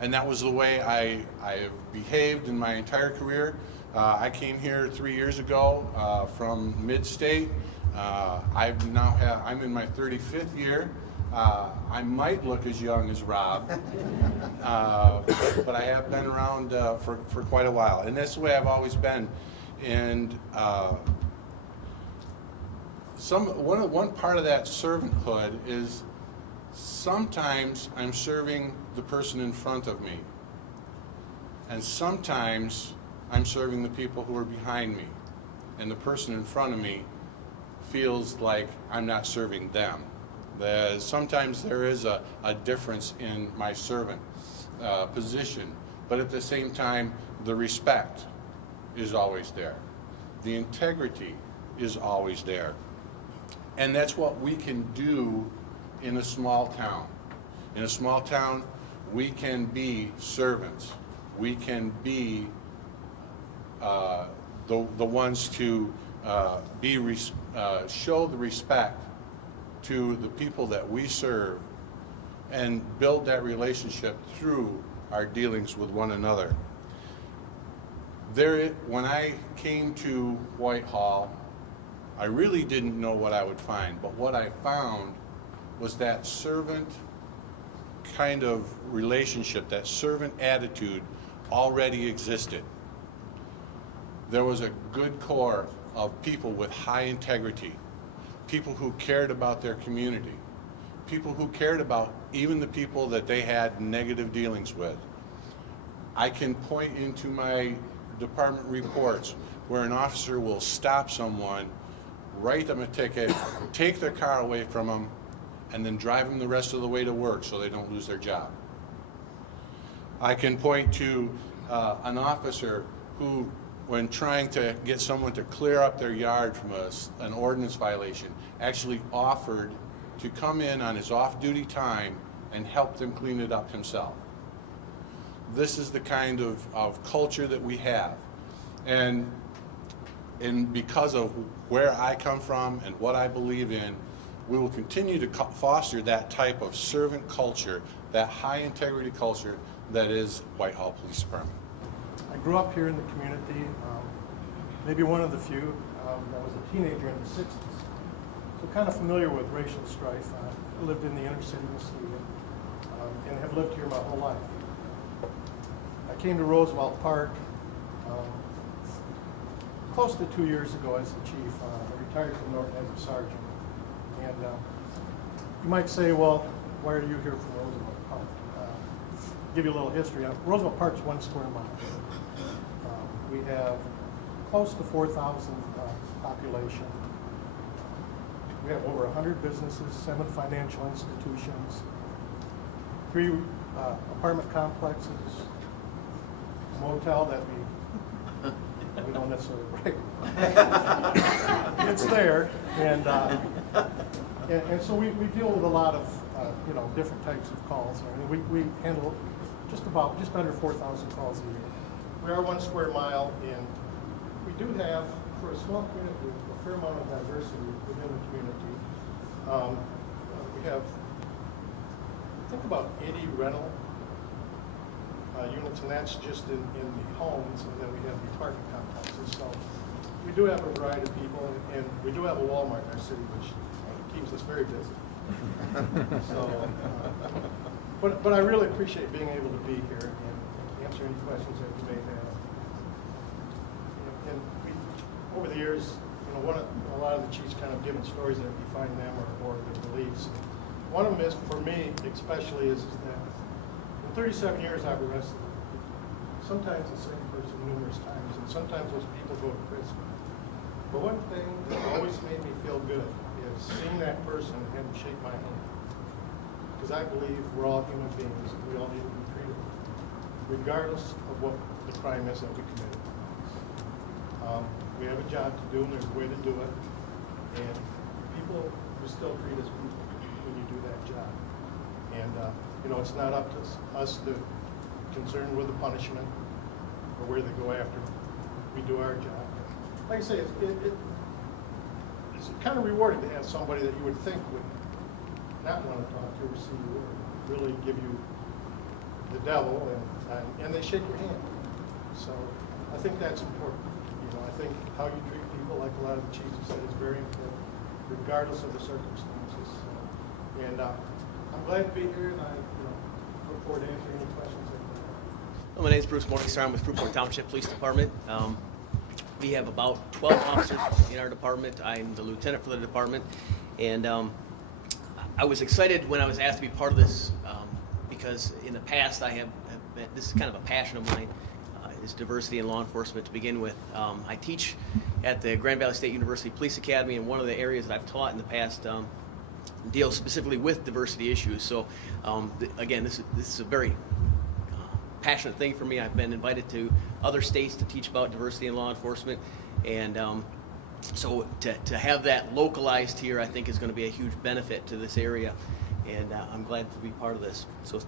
And that was the way I have behaved in my entire career. I came here 3 years ago from mid-state. I'm in my 35th year. I might look as young as Rob, but I have been around for quite a while. And that's the way I've always been. And one part of that servanthood is sometimes I'm serving the person in front of me, and sometimes I'm serving the people who are behind me, and the person in front of me feels like I'm not serving them. Sometimes there is a difference in my servant position, but at the same time, the respect is always there. The integrity is always there. And that's what we can do in a small town. In a small town, we can be servants. We can be the ones to show the respect to the people that we serve and build that relationship through our dealings with one another. When I came to Whitehall, I really didn't know what I would find, but what I found was that servant kind of relationship, that servant attitude already existed. There was a good core of people with high integrity, people who cared about their community, people who cared about even the people that they had negative dealings with. I can point into my department reports where an officer will stop someone, write them a ticket, take their car away from them, and then drive them the rest of the way to work so they don't lose their job. I can point to an officer who, when trying to get someone to clear up their yard from an ordinance violation, actually offered to come in on his off-duty time and help them clean it up himself. This is the kind of culture that we have. And because of where I come from and what I believe in, we will continue to foster that type of servant culture, that high integrity culture that is Whitehall Police Department. I grew up here in the community, maybe one of the few. I was a teenager in the 60s, so kind of familiar with racial strife. I lived in the inner city of Muskegon and have lived here my whole life. I came to Roosevelt Park close to 2 years ago as the chief. I retired from Norton as a sergeant. And you might say, well, why are you here from Roosevelt Park? Give you a little history. Roosevelt Park's 1 square mile. We have close to 4,000 population. We have over 100 businesses, 7 financial institutions, 3 apartment complexes, a motel that we don't necessarily break. It's there, and so we deal with a lot of different types of calls. I mean, we handle just under 4,000 calls a year. We are 1 square mile, and we do have, for a small community, a fair amount of diversity within the community. We have, I think, about 80 rental units, and that's just in the homes, and then we have the apartment complexes. So we do have a variety of people, and we do have a Walmart in our city, which keeps us very busy. So, but I really appreciate being able to be here and answer any questions that you may have. And over the years, a lot of the chiefs kind of given stories that define them or their beliefs. One of them is, for me especially, is that in 37 years I've arrested sometimes the same person numerous times, and sometimes those people go to prison. But one thing that always made me feel good is seeing that person and having shake my hand. Because I believe we're all human beings and we all need to be treated regardless of what the crime is that we committed. We have a job to do, and there's a way to do it. And people will still treat us people when you do that job. And it's not up to us to concerned with the punishment or where they go after we do our job. Like I say, it's kind of rewarding to have somebody that you would think would not want to talk to or see you or really give you the devil, and they shake your hand. So I think that's important. I think how you treat people, like a lot of the chiefs have said, is very important, regardless of the circumstances. And I'm glad to be here, and I look forward to answering any questions that you have. Well, my name is Bruce Morningstar. I'm with Fruitport Township Police Department. We have about 12 officers in our department. I'm the lieutenant for the department. And I was excited when I was asked to be part of this because in the past I have been, this is kind of a passion of mine, is diversity in law enforcement to begin with. I teach at the Grand Valley State University Police Academy, and one of the areas that I've taught in the past deals specifically with diversity issues. So again, this is a very passionate thing for me. I've been invited to other states to teach about diversity in law enforcement, and so to have that localized here, I think is going to be a huge benefit to this area, and I'm glad to be part of this. So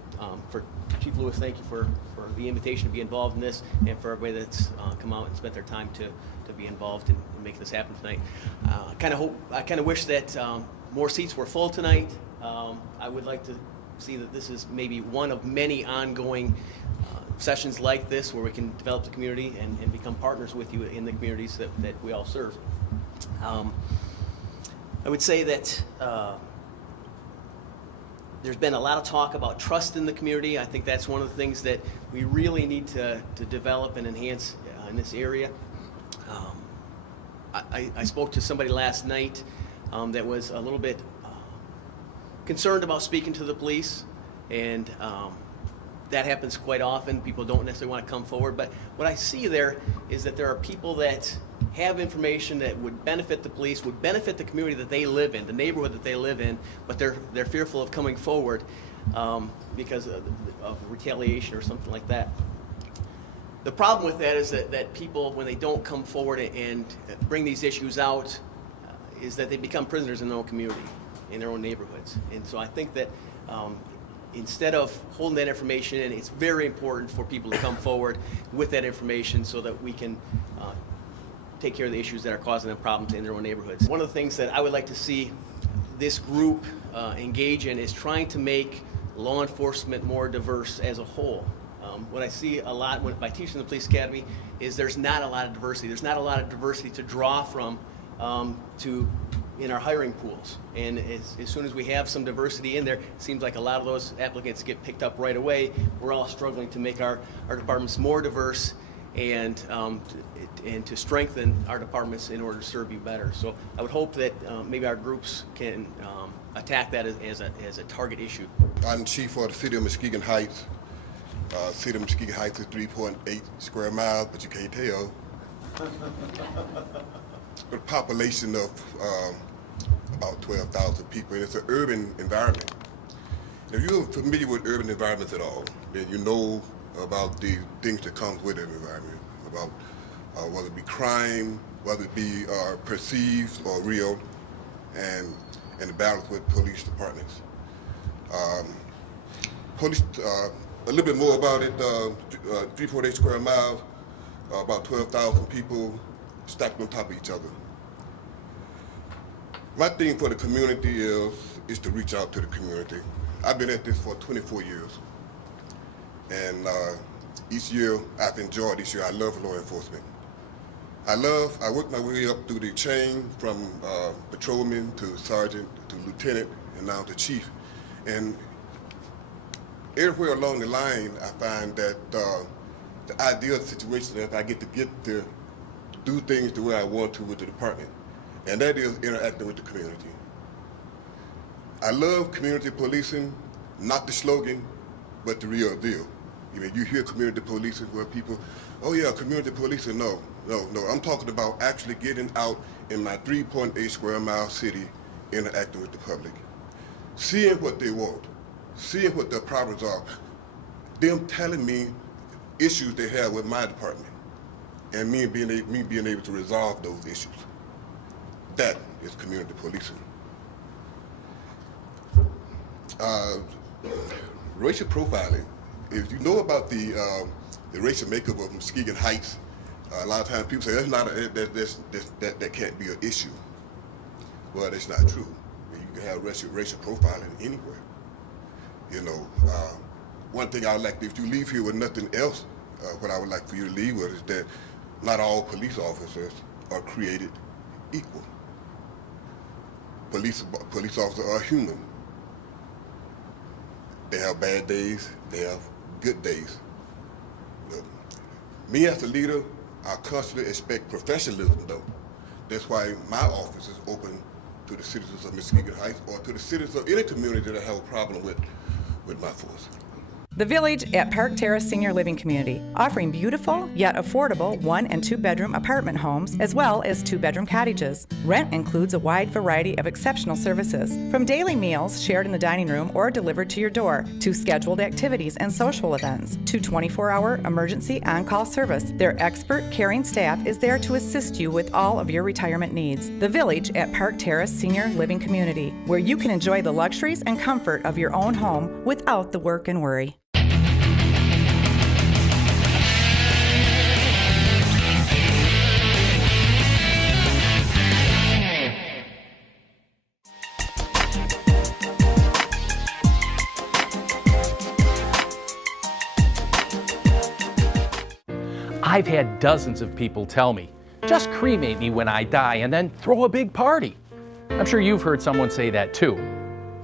for Chief Lewis, thank you for the invitation to be involved in this, and for everybody that's come out and spent their time to be involved in making this happen tonight. I kind of wish that more seats were full tonight. I would like to see that this is maybe one of many ongoing sessions like this where we can develop the community and become partners with you in the communities that we all serve. I would say that there's been a lot of talk about trust in the community. I think that's one of the things that we really need to develop and enhance in this area. I spoke to somebody last night that was a little bit concerned about speaking to the police, and that happens quite often. People don't necessarily want to come forward, but what I see there is that there are people that have information that would benefit the police, would benefit the community that they live in, the neighborhood that they live in, but they're fearful of coming forward because of retaliation or something like that. The problem with that is that people, when they don't come forward and bring these issues out, is that they become prisoners in their own community, in their own neighborhoods. And so I think that instead of holding that information in, it's very important for people to come forward with that information so that we can take care of the issues that are causing them problems in their own neighborhoods. One of the things that I would like to see this group engage in is trying to make law enforcement more diverse as a whole. What I see a lot by teaching the police academy is there's not a lot of diversity. There's not a lot of diversity to draw from in our hiring pools. And as soon as we have some diversity in there, it seems like a lot of those applicants get picked up right away. We're all struggling to make our departments more diverse and to strengthen our departments in order to serve you better. So I would hope that maybe our groups can attack that as a target issue. I'm chief for the city of Muskegon Heights. City of Muskegon Heights is 3.8 square miles, but you can't tell. With a population of about 12,000 people, and it's an urban environment. If you're familiar with urban environments at all, then you know about the things that comes with an environment, about whether it be crime, whether it be perceived or real, and the balance with police departments. Police, a little bit more about it, 3.8 square miles, about 12,000 people stacked on top of each other. My thing for the community is to reach out to the community. I've been at this for 24 years. And each year I've enjoyed each year. I love law enforcement. I worked my way up through the chain from patrolman to sergeant to lieutenant and now to chief. And everywhere along the line, I find that the ideal situation is I get to do things the way I want to with the department. And that is interacting with the community. I love community policing, not the slogan, but the real deal. You know, you hear community policing where people, oh yeah, community policing, no. I'm talking about actually getting out in my 3.8 square mile city, interacting with the public. Seeing what they want, seeing what their problems are, them telling me issues they have with my department, and me being able to resolve those issues. That is community policing. Racial profiling. If you know about the racial makeup of Muskegon Heights, a lot of times people say that can't be an issue. Well, that's not true. You can have racial profiling anywhere. You know, one thing I would like, if you leave here with nothing else, what I would like for you to leave with is that not all police officers are created equal. Police officers are human. They have bad days, they have good days. But me as a leader, I constantly expect professionalism though. That's why my office is open to the citizens of Muskegon Heights or to the citizens of any community that have a problem with my force. The Village at Park Terrace Senior Living Community, offering beautiful yet affordable 1- and 2-bedroom apartment homes as well as 2-bedroom cottages. Rent includes a wide variety of exceptional services, from daily meals shared in the dining room or delivered to your door, to scheduled activities and social events, to 24-hour emergency on-call service. Their expert, caring staff is there to assist you with all of your retirement needs. The Village at Park Terrace Senior Living Community, where you can enjoy the luxuries and comfort of your own home without the work and worry. I've had dozens of people tell me, just cremate me when I die and then throw a big party. I'm sure you've heard someone say that too.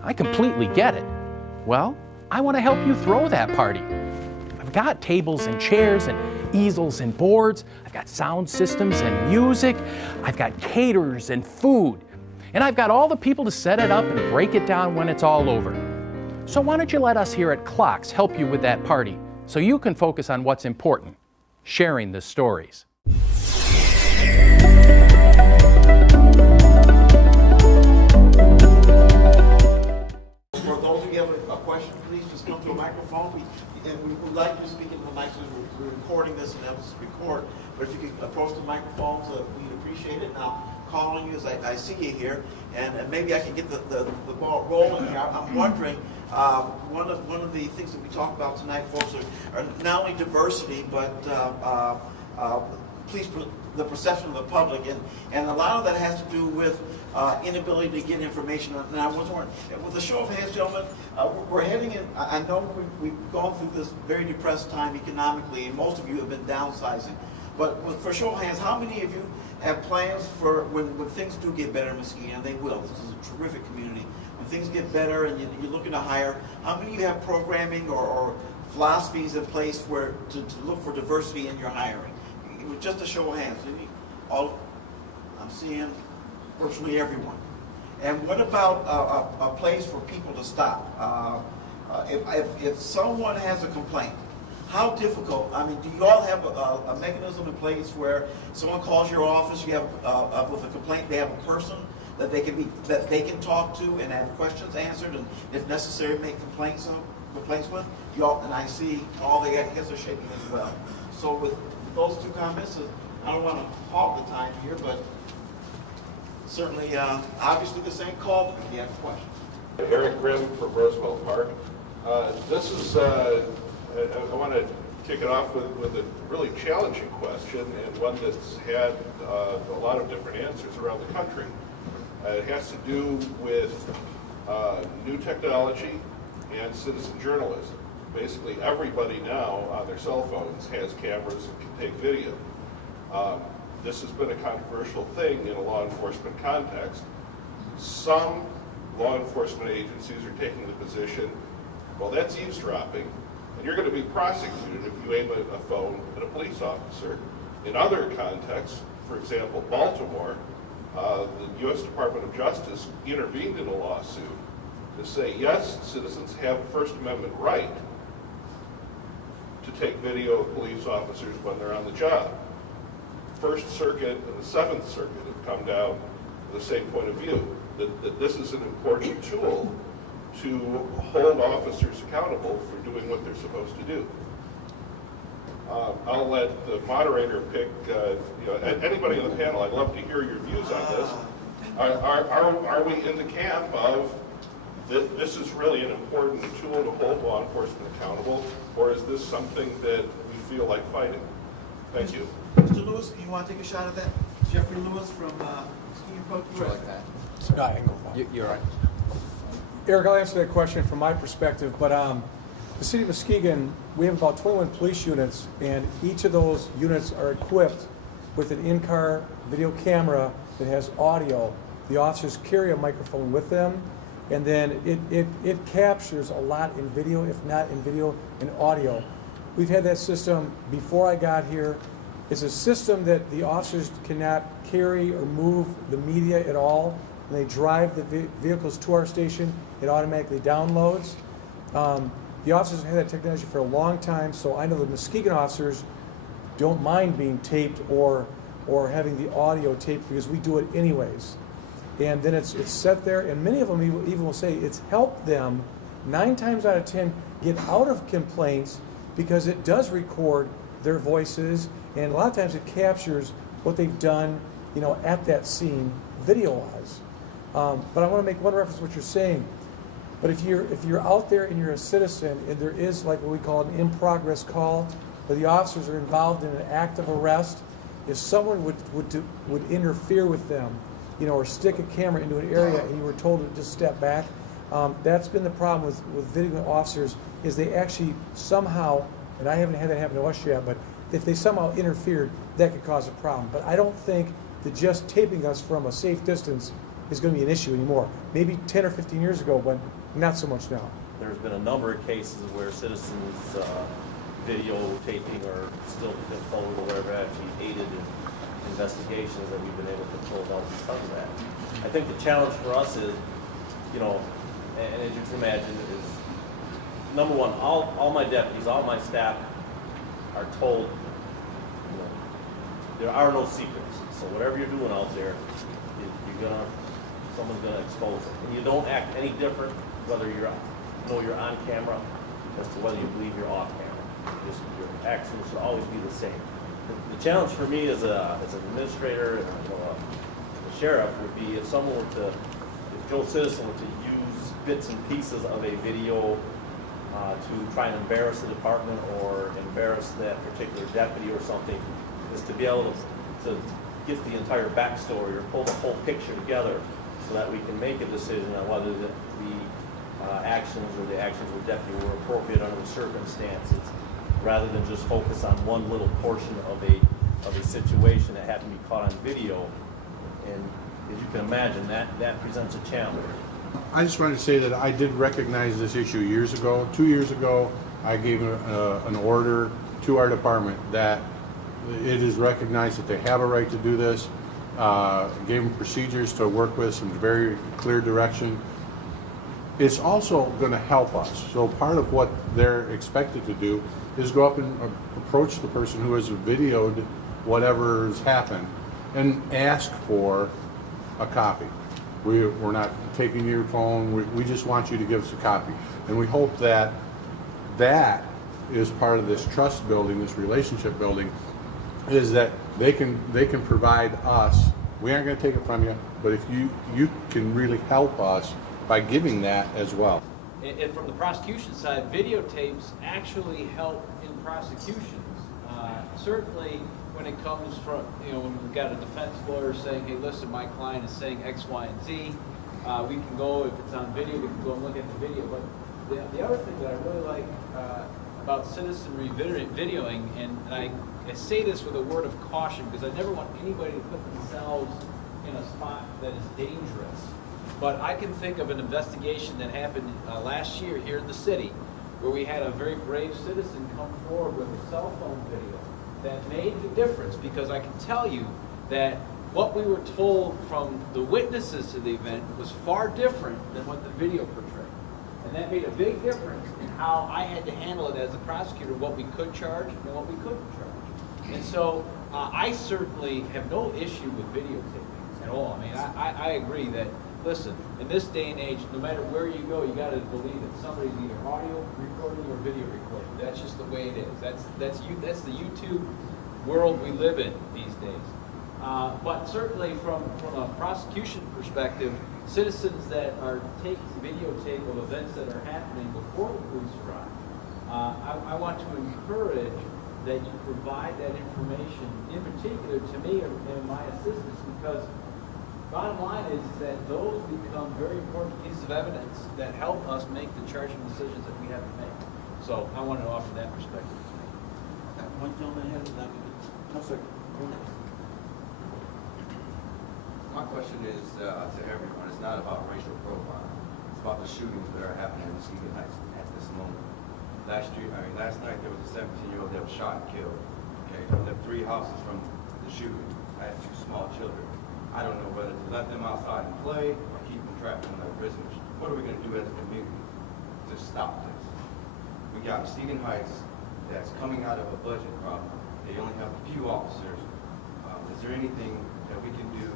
I completely get it. Well, I want to help you throw that party. I've got tables and chairs and easels and boards. I've got sound systems and music. I've got caterers and food. And I've got all the people to set it up and break it down when it's all over. So why don't you let us here at Clocks help you with that party so you can focus on what's important, sharing the stories. For those of you who have a question, please just come to a microphone. We would like you to speak into the mic, so we're recording this and have us record. But if you could approach the microphones, we'd appreciate it. Now, calling you as I see you here, and maybe I can get the ball rolling here. I'm wondering, one of the things that we talk about tonight, folks, are not only diversity, but the perception of the public, and a lot of that has to do with inability to get information. And I was wondering, with a show of hands, gentlemen, we're heading in. I know we've gone through this very depressed time economically, and most of you have been downsizing. But for show of hands, how many of you have plans for when things do get better in Muskegon? And they will. This is a terrific community. When things get better and you're looking to hire, how many of you have programming or philosophies in place to look for diversity in your hiring? with just a show of hands, I'm seeing virtually everyone. And what about a place for people to stop? If someone has a complaint, how difficult, I mean, do you all have a mechanism in place where someone calls your office, you have, with a complaint, they have a person that they can talk to and have questions answered, and if necessary, make complaints with? Y'all, and I see all the heads are shaking as well. So with those two comments, I don't want to hog the time here, but certainly, obviously the same call if you have questions. Eric Grimm from Roosevelt Park. This is, I want to kick it off with a really challenging question, and one that's had a lot of different answers around the country. It has to do with new technology and citizen journalism. Basically, everybody now on their cell phones has cameras and can take video. This has been a controversial thing in a law enforcement context. Some law enforcement agencies are taking the position, well, that's eavesdropping, and you're going to be prosecuted if you aim a phone at a police officer. In other contexts, for example, Baltimore, the U.S. Department of Justice intervened in a lawsuit to say, yes, citizens have a First Amendment right to take video of police officers when they're on the job. First Circuit and the Seventh Circuit have come down with the same point of view, that this is an important tool to hold officers accountable for doing what they're supposed to do. I'll let the moderator pick, anybody on the panel, I'd love to hear your views on this. Are we in the camp of this is really an important tool to hold law enforcement accountable, or is this something that we feel like fighting? Thank you. Mr. Lewis, you want to take a shot at that? Jeffrey Lewis from Muskegon Public School. Like that. No, I can go. You're right. Eric, I'll answer that question from my perspective, but the city of Muskegon, we have about 21 police units, and each of those units are equipped with an in-car video camera that has audio. The officers carry a microphone with them, and then it captures a lot in video, if not in video, in audio. We've had that system before I got here. It's a system that the officers cannot carry or move the media at all. When they drive the vehicles to our station, it automatically downloads. The officers have had that technology for a long time, so I know the Muskegon officers don't mind being taped or having the audio taped because we do it anyways. And then it's set there, and many of them even will say it's helped them 9 times out of 10 get out of complaints because it does record their voices, and a lot of times it captures what they've done, at that scene video-wise. But I want to make one reference to what you're saying. But if you're out there and you're a citizen and there is like what we call an in-progress call, where the officers are involved in an act of arrest, if someone would interfere with them, or stick a camera into an area and you were told to just step back, that's been the problem with video officers, is they actually somehow, and I haven't had that happen to us yet, but if they somehow interfered, that could cause a problem. But I don't think that just taping us from a safe distance is going to be an issue anymore. Maybe 10 or 15 years ago, but not so much now. There's been a number of cases where citizens videotaping or still photos or whatever actually aided in investigations that we've been able to close out because of that. I think the challenge for us is, and as you can imagine, is number one, all my deputies, all my staff are told, there are no secrets. So whatever you're doing out there, someone's gonna expose it. And you don't act any different whether you're on camera as to whether you believe you're off camera. Just your actions should always be the same. The challenge for me as an administrator and a sheriff would be if Joe Citizen were to use bits and pieces of a video to try and embarrass the department or embarrass that particular deputy or something, is to be able to get the entire backstory or pull the whole picture together so that we can make a decision on whether the actions or the actions of the deputy were appropriate under the circumstances, rather than just focus on one little portion of a situation that happened to be caught on video. And as you can imagine, that presents a challenge. I just wanted to say that I did recognize this issue years ago. 2 years ago, I gave an order to our department that It is recognized that they have a right to do this. Gave them procedures to work with, some very clear direction. It's also going to help us. So part of what they're expected to do is go up and approach the person who has videoed whatever has happened and ask for a copy. We're not taking your phone. We just want you to give us a copy. And we hope that that is part of this trust building, this relationship building, is that they can provide us. We aren't going to take it from you, but if you can really help us by giving that as well. And from the prosecution side, videotapes actually help in prosecutions. Certainly when it comes from, when we've got a defense lawyer saying, hey, listen, my client is saying X, Y, and Z, we can go, if it's on video, we can go and look at the video. But the other thing that I really like about citizenry videoing, and I say this with a word of caution because I never want anybody to put themselves in a spot that is dangerous. But I can think of an investigation that happened last year here in the city where we had a very brave citizen come forward with a cell phone video that made the difference, because I can tell you that what we were told from the witnesses to the event was far different than what the video portrayed. And that made a big difference in how I had to handle it as a prosecutor, what we could charge and what we couldn't charge. And so I certainly have no issue with videotaping at all. I mean, I agree that, listen, in this day and age, no matter where you go, you got to believe that somebody's either audio recording or video recording. That's just the way it is. That's the YouTube world we live in these days. But certainly from a prosecution perspective, citizens that are taking videotape of events that are happening before the police arrive, I want to encourage that you provide that information, in particular to me and my assistants, because bottom line is that those become very important pieces of evidence that help us make the charging decisions that we have to make. So I wanted to offer that perspective. One gentleman ahead of that. No, sir. My question is to everyone. It's not about racial profiling. It's about the shootings that are happening in Muskegon Heights at this moment. Last night there was a 17-year-old that was shot and killed. Okay, I lived 3 houses from the shooting. I had 2 small children. I don't know whether to let them outside and play or keep them trapped in their prisoners. What are we going to do as a community to stop this? We got Muskegon Heights that's coming out of a budget problem. They only have a few officers. Is there anything that we can do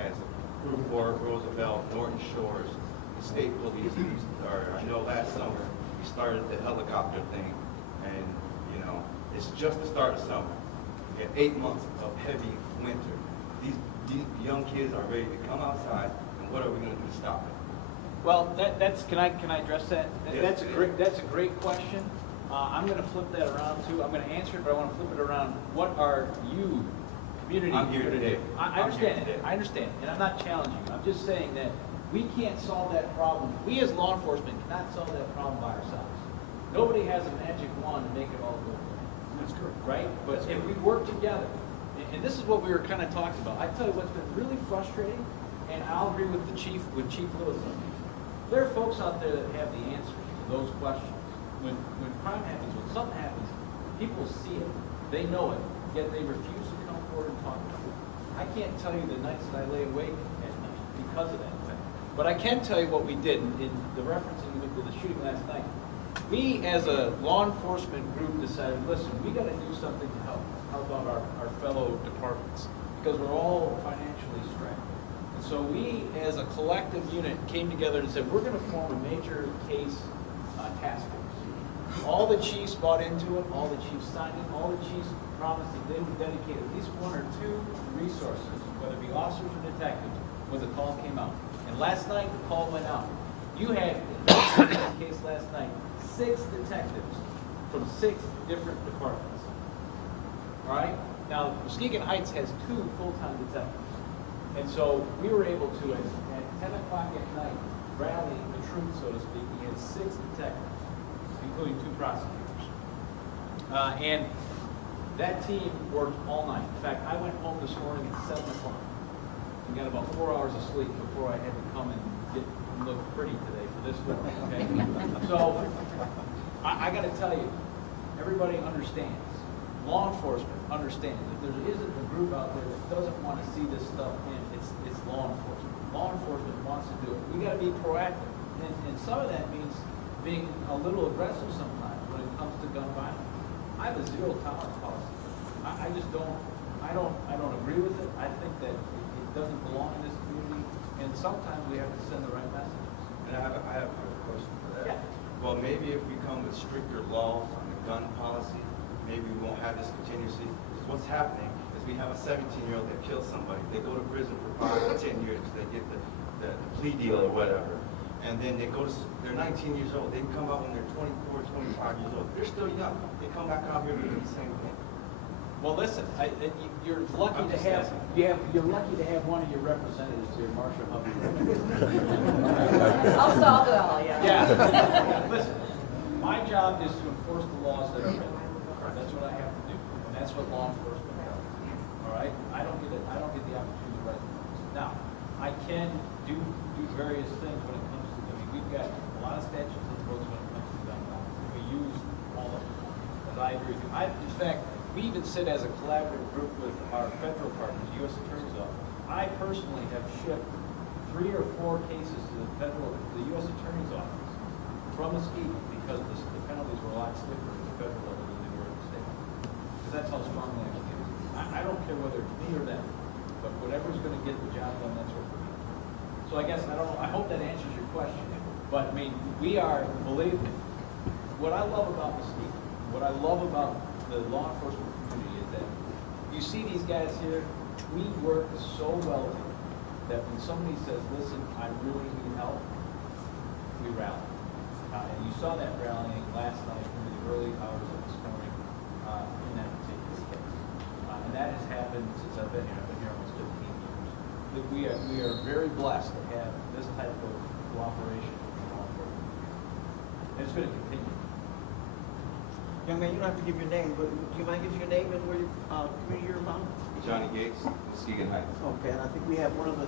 as Group 4, Roosevelt, Norton Shores, the state police? I know last summer we started the helicopter thing, and it's just the start of summer. We have 8 months of heavy winter. These young kids are ready to come outside, and what are we going to do to stop it? Well, can I address that? Yes, That's a great question. I'm going to flip that around too. I'm going to answer it, but I want to flip it around. What are you, community? I'm here today. I understand it. I understand, and I'm not challenging you. I'm just saying that we can't solve that problem. We as law enforcement cannot solve that problem by ourselves. Nobody has a magic wand to make it all go away. That's correct, right? But if we work together, and this is what we were kind of talking about. I tell you what's been really frustrating, and I'll agree with Chief Lewis on this. There are folks out there that have the answers to those questions. When crime happens, when something happens, people see it, they know it, yet they refuse to come forward and talk about it. I can't tell you the nights that I lay awake at night because of that fact. But I can tell you what we did in the referencing to the shooting last night. We, as a law enforcement group, decided, listen, we got to do something to help our fellow departments, because we're all financially strapped. And so we, as a collective unit, came together and said, we're going to form a major case task force. All the chiefs bought into it, all the chiefs signed it, all the chiefs promised that they would dedicate at least 1 or 2 resources, whether it be officers or detectives, when the call came out. And last night, the call went out. You had, in this case last night, 6 detectives from 6 different departments. All right? Now, Muskegon Heights has 2 full-time detectives. And so we were able to, at 10 o'clock at night, rally the truth, so to speak. We had 6 detectives, including 2 prosecutors. And that team worked all night. In fact, I went home this morning at 7 o'clock and got about 4 hours of sleep before I had to come and look pretty today for this one. Okay? So I got to tell you, everybody understands law enforcement understands if there isn't a group out there that doesn't want to see this stuff in, it's law enforcement. Law enforcement wants to do it. We got to be proactive, and some of that means being a little aggressive sometimes when it comes to gun violence. I have a zero tolerance policy. I just don't. I don't agree with it. I think that it doesn't belong in this community, and sometimes we have to send the right messages. And I have a question for that. Yeah. Well, maybe if we come with stricter laws on the gun policy, maybe we won't have this contingency. Because what's happening is we have a 17-year-old that kills somebody. They go to prison for 5 to 10 years. They get the plea deal or whatever. And then they're 19 years old. They come out when they're 24, 25 years old. They're still young. They come back out here and do the same thing. Well, listen, you're lucky to have you're lucky to have one of your representatives here, Marcia Hubby. I'll solve it all, yeah. Yeah. Listen, my job is to enforce the laws that are written. That's what I have to do, and that's what law enforcement does. All right, I don't get the opportunity to write the laws. Now, I can do various things when it comes to. I mean, we've got a lot of statutes on the books when it comes to gun violence. We use all of them, but I agree with you. In fact, we even sit as a collaborative group with our federal partners, U.S. Attorney's Office. I personally have shipped 3 or 4 cases to the U.S. Attorney's Office from Muskegon because the penalties were a lot stiffer at the federal level than they were at the state. Because that's how strongly I believe. I don't care whether it's me or them, but whatever's going to get the job done, that's what we're doing. So I guess I hope that answers your question. But I mean, we are, believe me, what I love about Muskegon, what I love about the law enforcement community is that you see these guys here, we work so well together that when somebody says, listen, I really need help, we rally. And you saw that rallying last night in the early hours of this morning in that particular case. And that has happened since I've been here. I've been here almost 15 years. That we are very blessed to have this type of cooperation with law enforcement. And it's going to continue. Young man, you don't have to give your name, but do you mind giving your name and where your community you're from? Johnny Gates, Muskegon Heights. Okay, and I think we have one of the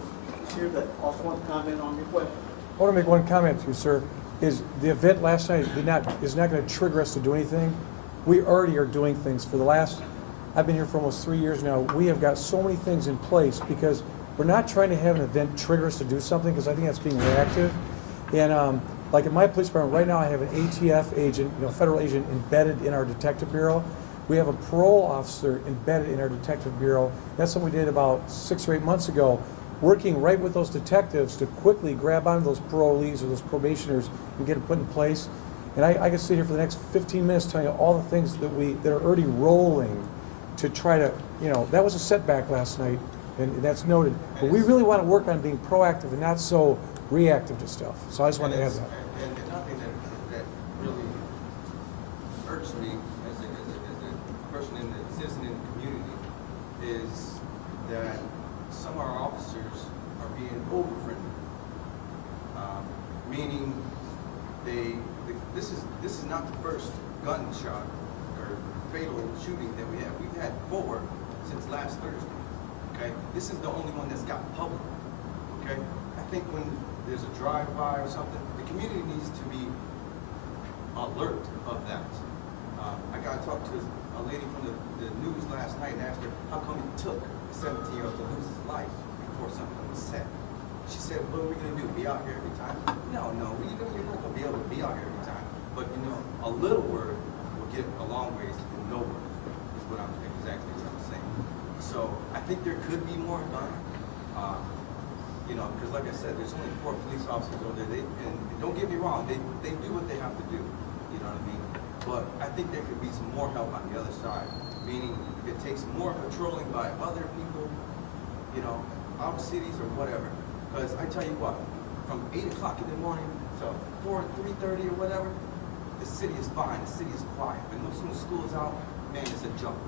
here that also wants to comment on your question. I want to make one comment to you, sir. Is the event last night is not going to trigger us to do anything. We already are doing things for the last. I've been here for almost 3 years now. We have got so many things in place because we're not trying to have an event trigger us to do something because I think that's being reactive. And like in my police department right now, I have an ATF agent, federal agent embedded in our detective bureau. We have a parole officer embedded in our detective bureau. That's something we did about 6 or 8 months ago, working right with those detectives to quickly grab onto those parolees or those probationers and get them put in place. And I can sit here for the next 15 minutes telling you all the things that are already rolling to try to, that was a setback last night, and that's noted. But we really want to work on being proactive and not so reactive to stuff. So I just want to add that. And another thing that really hurts me as a person citizen in the community is that some of our officers are being over-friendly. Meaning this is not the first gunshot or fatal shooting that we have. We've had 4 since last Thursday. Okay, this is the only one that's got public. Okay, I think when there's a drive-by or something, the community needs to be alert of that. I got to talk to a lady from the news last night and asked her how come it took a 17-year-old to lose his life before something was said. She said, what are we going to do, be out here every time? No, you're not going to be able to be out here every time. But a little word will get a long ways to no word, is what I'm exactly what I'm saying. So I think there could be more done. Because like I said, there's only 4 police officers over there. And don't get me wrong, they do what they have to do. You know what I mean? But I think there could be some more help on the other side. Meaning, if it takes more patrolling by other people, out cities or whatever. Because I tell you what, from 8 o'clock in the morning to 3:30 or whatever, the city is fine. The city is quiet. But as soon as school is out, man, it's a jump.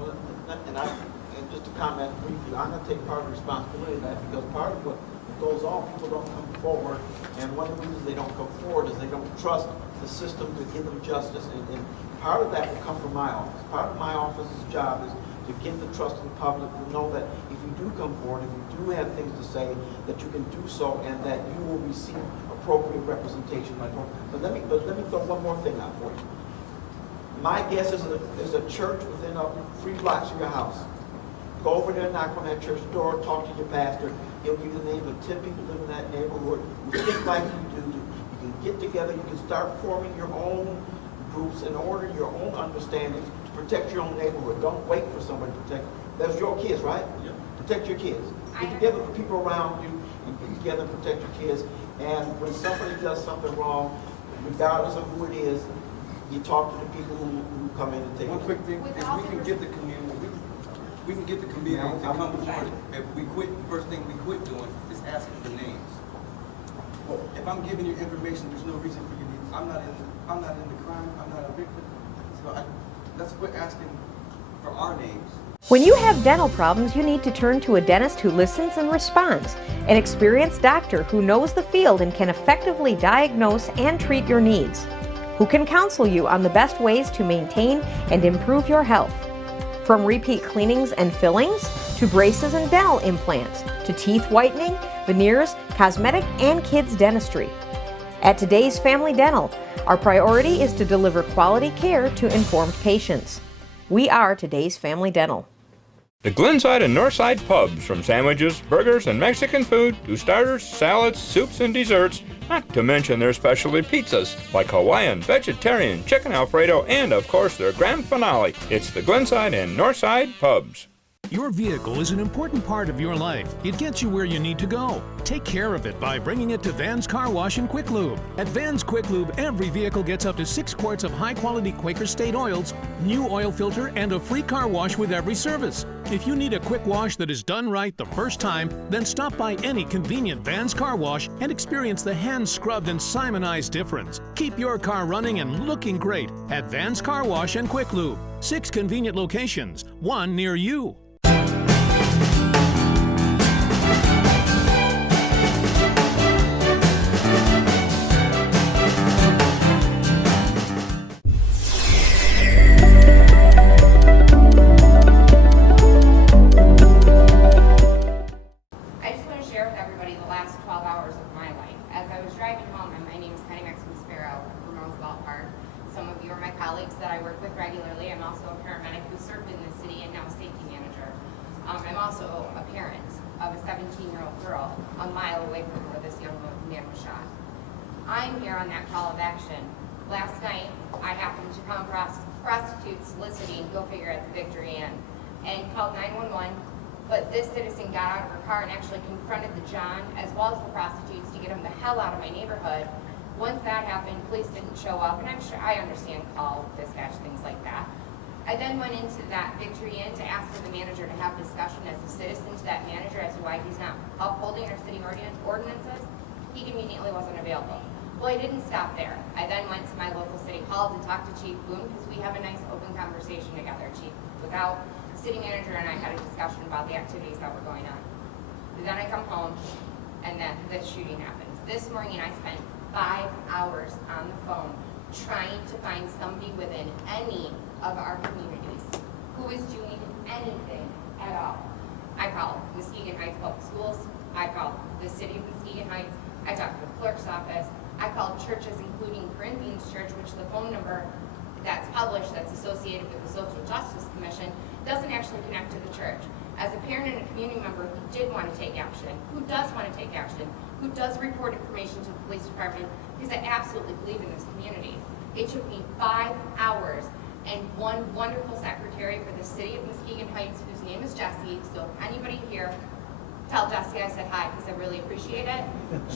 Well, and just to comment briefly, I'm going to take part of the responsibility of that because part of what goes on, people don't come forward, and one of the reasons they don't come forward is they don't trust the system to give them justice. And part of that will come from my office. Part of my office's job is to give the trust of the public to know that if you do come forward, if you do have things to say, that you can do so and that you will receive appropriate representation. But let me throw one more thing out for you. My guess is there's a church within 3 blocks of your house. Go over there, knock on that church door, talk to your pastor. He'll give you the name of 10 people who live in that neighborhood who think like you do. You can get together, you can start forming your own groups in order, your own understanding to protect your own neighborhood. Don't wait for somebody to protect. That's your kids, right? Yeah. Protect your kids. Get together with people around you and get together and protect your kids. And when somebody does something wrong, regardless of who it is, you talk to the people who come in and take One quick thing, if we can get the community, we can get the community to come forward. If we quit, the first thing we quit doing is asking for names. Well, if I'm giving you information, there's no reason for you to, I'm not in the crime, I'm not a victim. So let's quit asking for our names. When you have dental problems, you need to turn to a dentist who listens and responds, an experienced doctor who knows the field and can effectively diagnose and treat your needs, who can counsel you on the best ways to maintain and improve your health. From repeat cleanings and fillings, to braces and dental implants, to teeth whitening, veneers, cosmetic, and kids dentistry. At Today's Family Dental, our priority is to deliver quality care to informed patients. We are Today's Family Dental. The Glenside and Northside pubs, from sandwiches, burgers, and Mexican food to starters, salads, soups, and desserts, not to mention their specialty pizzas like Hawaiian, vegetarian, chicken Alfredo, and of course their grand finale. It's the Glenside and Northside pubs. Your vehicle is an important part of your life. It gets you where you need to go. Take care of it by bringing it to Van's Car Wash and Quick Lube. At Van's Quick Lube, every vehicle gets up to 6 quarts of high-quality Quaker State oils, new oil filter, and a free car wash with every service. If you need a quick wash that is done right the first time, then stop by any convenient Van's Car Wash and experience the hand-scrubbed and Simonized difference. Keep your car running and looking great at Van's Car Wash and Quick Lube. 6 convenient locations, 1 near you. I'm also a parent of a 17-year-old girl a mile away from where this young man was shot. I'm here on that call of action. Last night, I happened to come across prostitutes soliciting, go figure, at the Victory Inn, and called 911, but this citizen got out of her car and actually confronted the John, as well as the prostitutes, to get them the hell out of my neighborhood. Once that happened, police didn't show up, and I'm sure I understand call, dispatch, things like that. I then went into that Victory Inn to ask for the manager to have discussion as a citizen to that manager as to why he's not upholding our city ordinances. He conveniently wasn't available. Well, I didn't stop there. I then went to my local city hall to talk to Chief Boone because we have a nice open conversation together. Chief, without city manager and I had a discussion about the activities that were going on. Then I come home and then this shooting happens. This morning I spent 5 hours on the phone trying to find somebody within any of our communities who is doing anything at all. I called Muskegon Heights Public Schools. I called the city of Muskegon Heights. I talked to the clerk's office. I called churches, including Corinthians Church, which the phone number that's published that's associated with the Social Justice Commission doesn't actually connect to the church. As a parent and a community member who did want to take action, who does want to take action, who does report information to the police department, because I absolutely believe in this community. It took me 5 hours and one wonderful secretary for the city of Muskegon Heights, whose name is Jessie. So if anybody here, tell Jessie I said hi because I really appreciate it.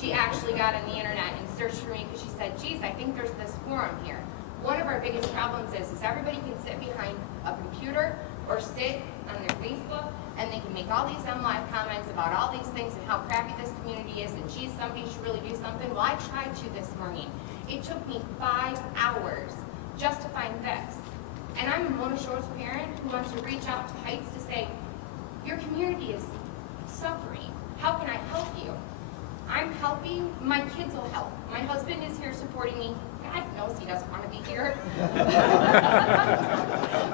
She actually got on the internet and searched for me because she said, geez, I think there's this forum here. One of our biggest problems is everybody can sit behind a computer or sit on their Facebook and they can make all these live comments about all these things and how crappy this community is and geez, somebody should really do something. Well, I tried to this morning. It took me 5 hours just to find this. And I'm a Mona Shores parent who wants to reach out to Heights to say, your community is suffering. How can I help you? I'm helping, my kids will help. My husband is here supporting me. God knows he doesn't want to be here.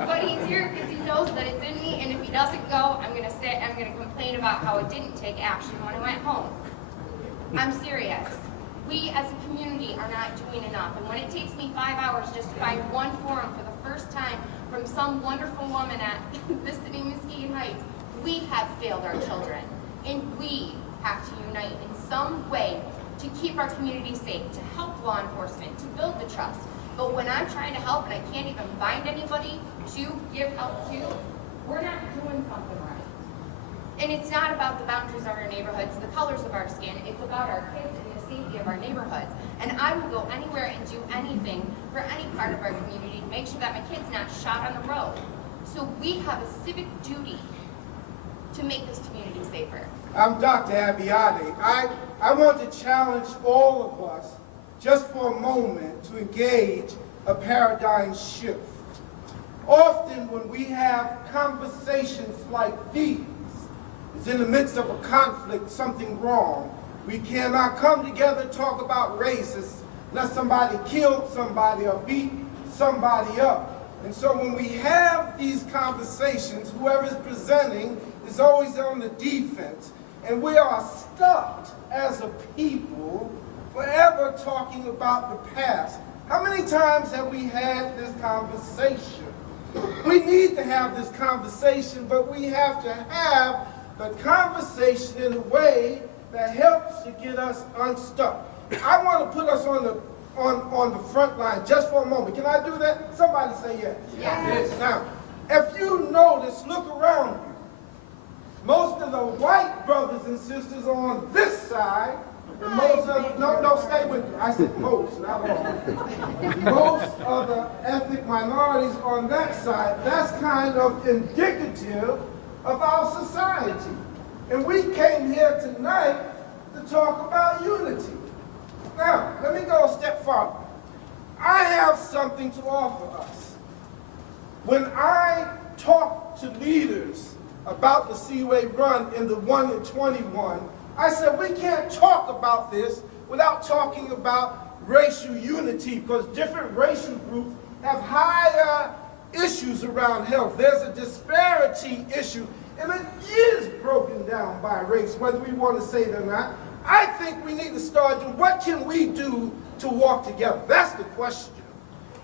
But he's here because he knows that it's in me, and if he doesn't go, I'm going to sit and I'm going to complain about how it didn't take action when I went home. I'm serious. We as a community are not doing enough, and when it takes me 5 hours just to find one forum for the first time from some wonderful woman at the city of Muskegon Heights. We have failed our children, and we have to unite in some way to keep our community safe, to help law enforcement, to build the trust. But when I'm trying to help and I can't even find anybody to give help to, we're not doing something right. And it's not about the boundaries of our neighborhoods, the colors of our skin, it's about our kids and the safety of our neighborhoods. And I will go anywhere and do anything for any part of our community to make sure that my kid's not shot on the road. So we have a civic duty to make this community safer. I'm Dr. Abiade. I want to challenge all of us just for a moment to engage a paradigm shift. Often when we have conversations like these, it's in the midst of a conflict, something wrong. We cannot come together and talk about race unless somebody killed somebody or beat somebody up. And so when we have these conversations, whoever's presenting is always on the defense. And we are stuck as a people forever talking about the past. How many times have we had this conversation? We need to have this conversation, but we have to have the conversation in a way that helps to get us unstuck. I want to put us on the front line just for a moment. Can I do that? Somebody say yes. Yes. Now, if you notice, look around you. Most of the white brothers and sisters are on this side, and most of no, stay with me. I said most, not all. Most of the ethnic minorities on that side. That's kind of indicative of our society. And we came here tonight to talk about unity. Now, let me go a step farther. I have something to offer us. When I talk to leaders about the Seaway Run in the 1 and 21, I said we can't talk about this without talking about racial unity, because different racial groups have higher issues around health. There's a disparity issue, and it is broken down by race, whether we want to say it or not. I think we need to start doing, what can we do to walk together? That's the question.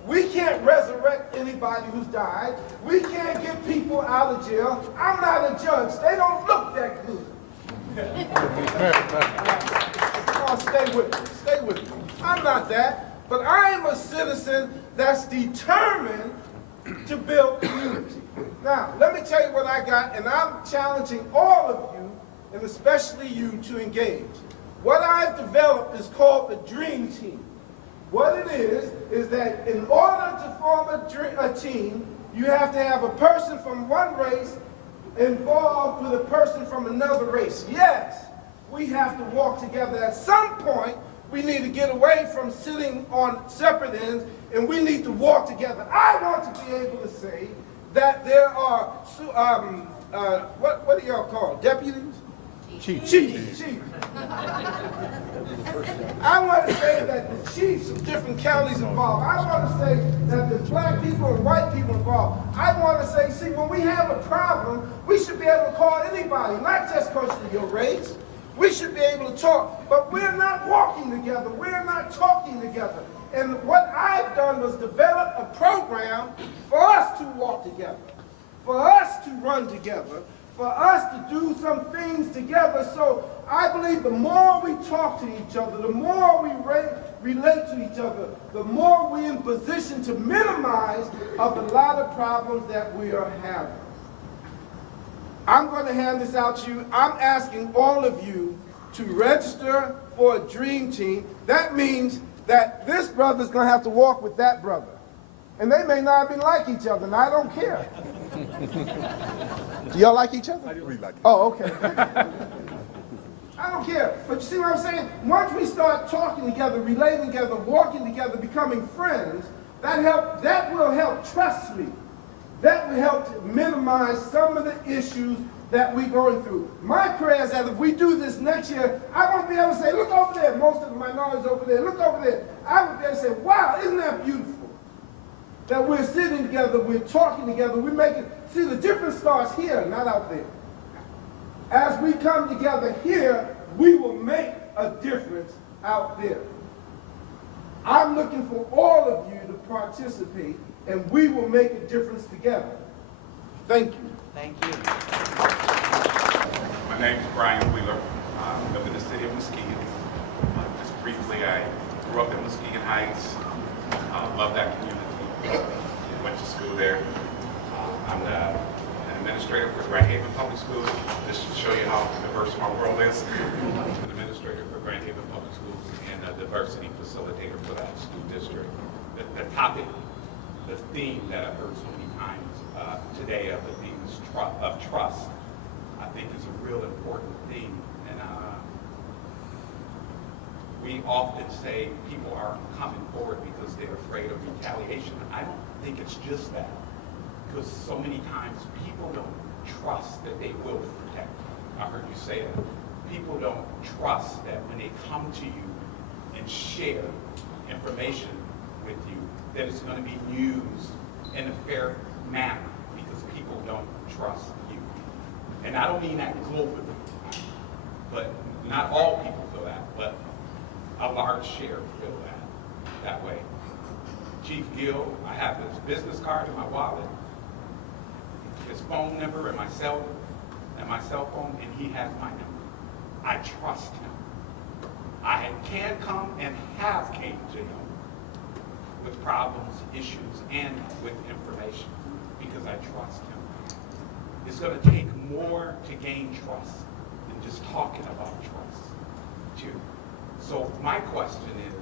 We can't resurrect anybody who's died. We can't get people out of jail. I'm not a judge. They don't look that good. Oh, stay with me. Stay with me. I'm not that, but I am a citizen that's determined to build community. Now, let me tell you what I got, and I'm challenging all of you, and especially you, to engage. What I've developed is called the Dream Team. What it is that in order to form a team, you have to have a person from one race involved with a person from another race. Yes, we have to walk together. At some point, we need to get away from sitting on separate ends, and we need to walk together. I want to be able to say that there are, what do y'all call deputies? Chiefs. I want to say that the chiefs of different counties involved. I want to say that the black people and white people involved. I want to say, see, when we have a problem, we should be able to call anybody, not just because of your race. We should be able to talk, but we're not walking together. We're not talking together. And what I've done was develop a program for us to walk together, for us to run together, for us to do some things together. So I believe the more we talk to each other, the more we relate to each other, the more we're in position to minimize of a lot of problems that we are having. I'm going to hand this out to you. I'm asking all of you to register for a Dream Team. That means that this brother's going to have to walk with that brother. And they may not even like each other, and I don't care. Do y'all like each other? I do. We like each other. Oh, okay. I don't care. But you see what I'm saying? Once we start talking together, relating together, walking together, becoming friends, that will help, trust me, that will help to minimize some of the issues that we're going through. My prayer is that if we do this next year, I won't be able to say, look over there, most of the minorities over there, look over there. I would be able to say, wow, isn't that beautiful? That we're sitting together, we're talking together, we're making, see, the difference starts here, not out there. As we come together here, we will make a difference out there. I'm looking for all of you to participate, and we will make a difference together. Thank you. Thank you. My name is Brian Wheeler. I live in the city of Muskegon. Just briefly, I grew up in Muskegon Heights. Love that community. Went to school there. I'm the administrator for Grand Haven Public Schools. This should show you how diverse my world is. I'm the administrator for Grand Haven Public Schools and a diversity facilitator for that school district. The topic, the theme that I've heard so many times today of the theme of trust, I think is a real important theme. And we often say people are coming forward because they're afraid of retaliation. I don't think it's just that, because so many times people don't trust that they will protect. I heard you say that. People don't trust that when they come to you and share information with you, that it's going to be used in a fair manner, because people don't trust you. And I don't mean that globally, but not all people feel that, but a large share feel that way. Chief Gill, I have his business card in my wallet, his phone number and my cell phone, and he has my number. I trust him. I can come and have came to him with problems, issues, and with information because I trust him. It's going to take more to gain trust than just talking about trust, too. So my question is,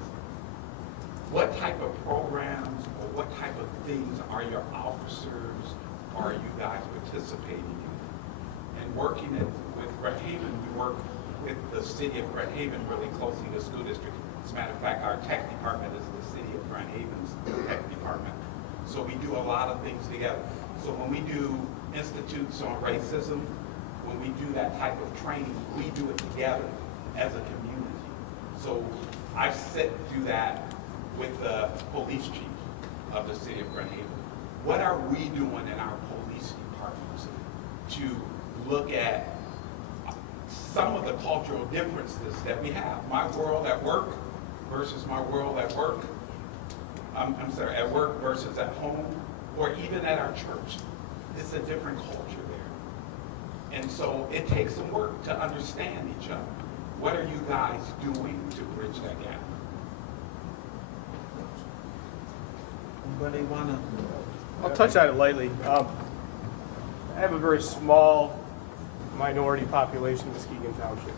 what type of programs or what type of things are your officers, or are you guys participating in? And working with Grand Haven, we work with the city of Grand Haven really closely, the school district. As a matter of fact, our tech department is the city of Grand Haven's tech department. So we do a lot of things together. So when we do institutes on racism, when we do that type of training, we do it together as a community. So I do that with the police chief of the city of Grand Haven. What are we doing in our police departments to look at some of the cultural differences that we have? My world at work versus my world at work. At work versus at home, or even at our church. It's a different culture there. And so it takes some work to understand each other. What are you guys doing to bridge that gap? Anybody want to? I'll touch on it lightly. I have a very small minority population in Muskegon Township.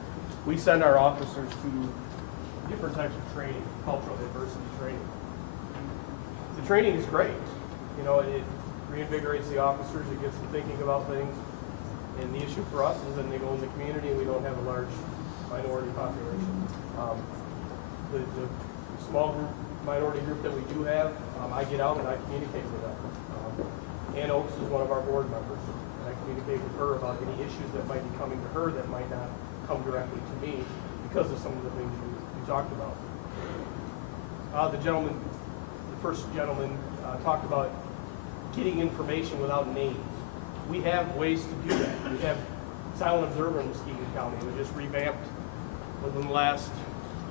We send our officers to different types of training, cultural diversity training. The training is great. You know, it reinvigorates the officers, it gets them thinking about things. And the issue for us is that they go in the community and we don't have a large minority population. The small group, minority group that we do have, I get out and I communicate with them. Ann Oakes is one of our board members, and I communicate with her about any issues that might be coming to her that might not come directly to me because of some of the things you talked about. The first gentleman talked about getting information without names. We have ways to do that. We have Silent Observer in Muskegon County. We just revamped within the last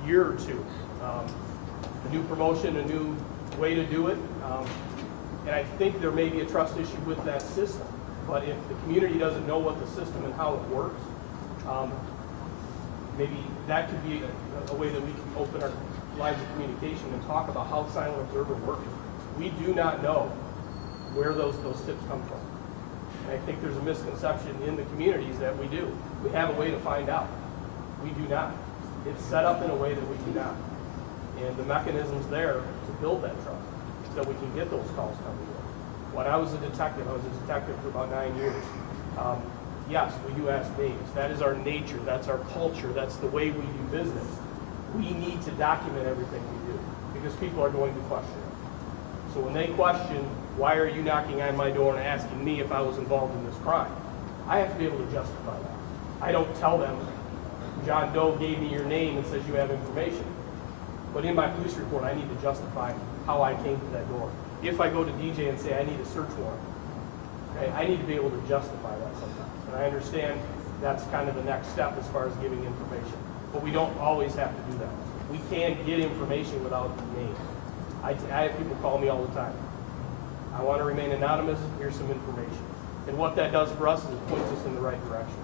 year or two. A new promotion, a new way to do it. And I think there may be a trust issue with that system. But if the community doesn't know what the system and how it works, maybe that could be a way that we can open our lines of communication and talk about how Silent Observer works. We do not know where those tips come from. And I think there's a misconception in the communities that we do. We have a way to find out. We do not. It's set up in a way that we do not. And the mechanism's there to build that trust so we can get those calls coming in. When I was a detective for about 9 years. Yes, we do ask names. That is our nature. That's our culture. That's the way we do business. We need to document everything we do because people are going to question it. So when they question, why are you knocking on my door and asking me if I was involved in this crime? I have to be able to justify that. I don't tell them, John Doe gave me your name and says you have information. But in my police report, I need to justify how I came to that door. If I go to DJ and say I need a search warrant, okay, I need to be able to justify that sometimes. And I understand that's kind of the next step as far as giving information. But we don't always have to do that. We can't get information without names. I have people call me all the time. I want to remain anonymous, here's some information. And what that does for us is it points us in the right direction.